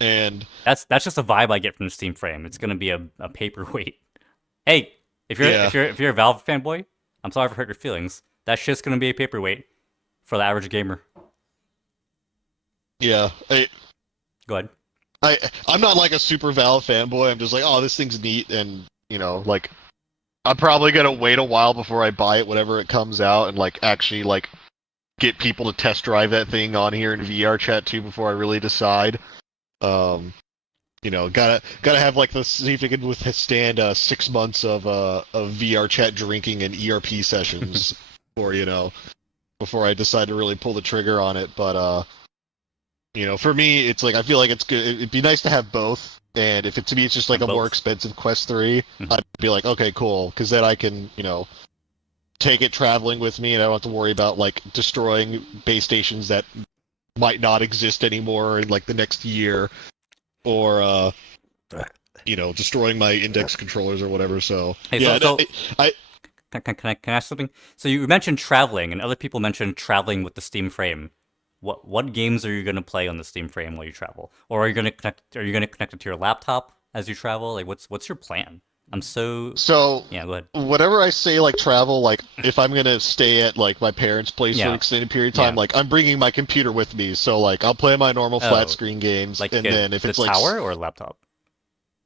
and that's just a vibe I get from the Steam frame. It's gonna be a paperweight. Hey, if you're a Valve fanboy, I'm sorry for hurt your feelings. That shit's gonna be a paperweight for the average gamer. Yeah. Go ahead. I'm not like a super Valve fanboy. I'm just like, oh, this thing's neat, and like. I'm probably gonna wait a while before I buy it whenever it comes out, and like actually like get people to test drive that thing on here in VRChat too before I really decide. Gotta have like see if it can withstand 6 months of VRChat drinking and ERP sessions before I decide to really pull the trigger on it. But for me, it's like I feel like it's good. It'd be nice to have both. And if it's just like a more expensive Quest 3, I'd be like, okay, cool, because then I can, take it traveling with me, and I don't have to worry about like destroying base stations that might not exist anymore in like the next year, or destroying my Index controllers or whatever. So Can I ask something? So you mentioned traveling, and other people mentioned traveling with the Steam frame. What games are you going to play on the Steam frame while you travel? Or are you going to connect it to your laptop as you travel? Like, what's your plan? I'm so yeah. Go ahead. Whenever I say like travel, like if I'm gonna stay at like my parents' place for an extended period of time, like I'm bringing my computer with me, so like I'll play my normal flat screen games, like and then if it's the like tower or a laptop.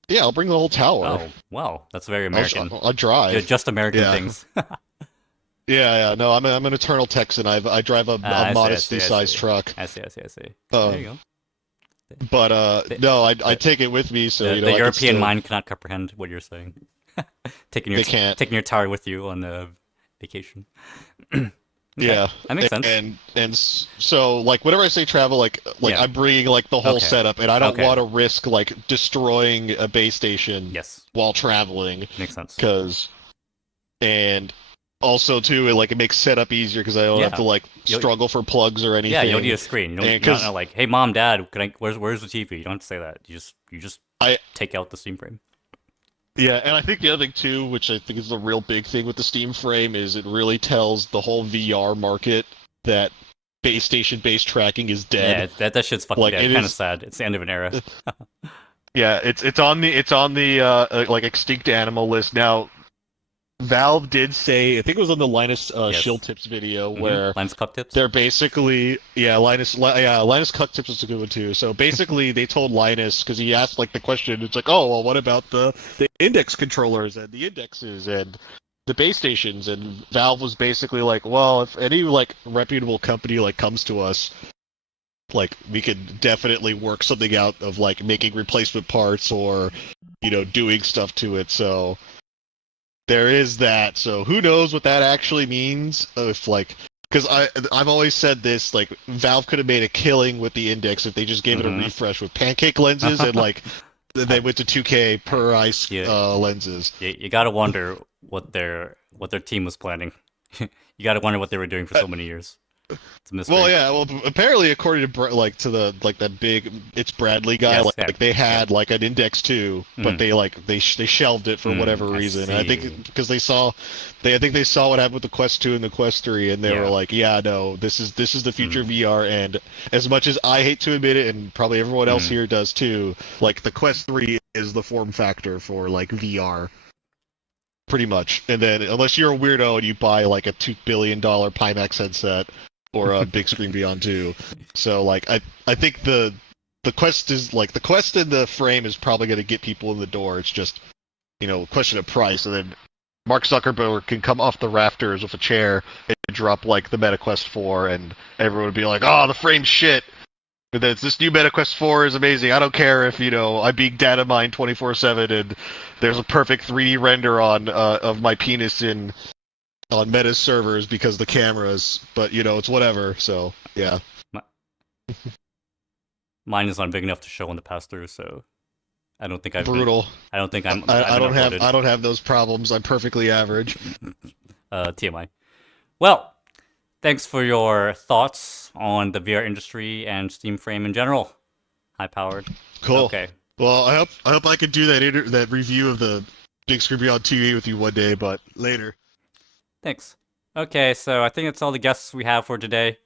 Yeah, I'll bring the whole tower. Oh, wow, that's very American. I'll drive. Just American things. Yeah. No, I'm an eternal Texan. I drive a modestly sized truck. I see. There you go. But no, I take it with me, so the European mind cannot comprehend what you're saying. taking your tower with you on vacation. Yeah, that makes sense. And so like whenever I say travel, like I'm bringing like the whole setup, and I don't want to risk like destroying a base station while traveling. Makes sense. And also too, it makes setup easier because I don't have to like struggle for plugs or anything. Yeah, you don't need a screen. You don't know like, hey mom, dad, where's the TV? You don't have to say that. You just take out the Steam frame. Yeah, and I think the other thing too, which I think is the real big thing with the Steam frame, is it really tells the whole VR market that base station based tracking is dead. Yeah, that shit's fucking dead. It's kind of sad. It's the end of an era. Yeah, it's on the like extinct animal list now. Valve did say, I think it was on the Linus Shill Tips video, where Linus Cuck Tips. They're basically Linus Cuck Tips is a good one too. So basically, they told Linus, because he asked like the question, it's like, oh well, what about the index controllers and the indexes and the base stations? And Valve was basically like, well, if any like reputable company like comes to us, like we could definitely work something out of like making replacement parts or doing stuff to it. So there is that. So who knows what that actually means? If like, because I've always said this, like Valve could have made a killing with the Index if they just gave it a refresh with pancake lenses and like they went to 2K per ice lenses. You gotta wonder what their team was planning. You gotta wonder what they were doing for so many years. It's a mystery. Well, yeah. Well, apparently, according to that big It's Bradley guy, they had like an Index 2, but they shelved it for whatever reason. And I think because they saw what happened with the Quest 2 and the Quest 3, and they were like, yeah, no, this is the future of VR. And as much as I hate to admit it, and probably everyone else here does too, like the Quest 3 is the form factor for like VR. Pretty much. And then unless you're a weirdo and you buy like a $2 billion Pimax headset or a big screen Beyond 2. So like I think the Quest is like the Quest and the frame is probably going to get people in the door. It's just a question of price, and then Mark Zuckerberg can come off the rafters with a chair and drop like the Meta Quest 4, and everyone would be like, "Oh, the frame's shit." But then this new Meta Quest 4 is amazing. I don't care if I'm being data mined 24/7 and there's a perfect 3D render on of my penis on Meta's servers because the cameras, but it's whatever. So yeah. Mine is not big enough to show on the pass-through, so I don't think I've brutal. I don't think I'm. I don't have those problems. I'm perfectly average. TMI. Well, thanks for your thoughts on the VR industry and Steam Frame in general. High powered. Cool. Okay. Well, I hope I could do that review of the Big Screen Beyond TV with you one day, but later. Thanks. Okay, so I think that's all the guests we have for today.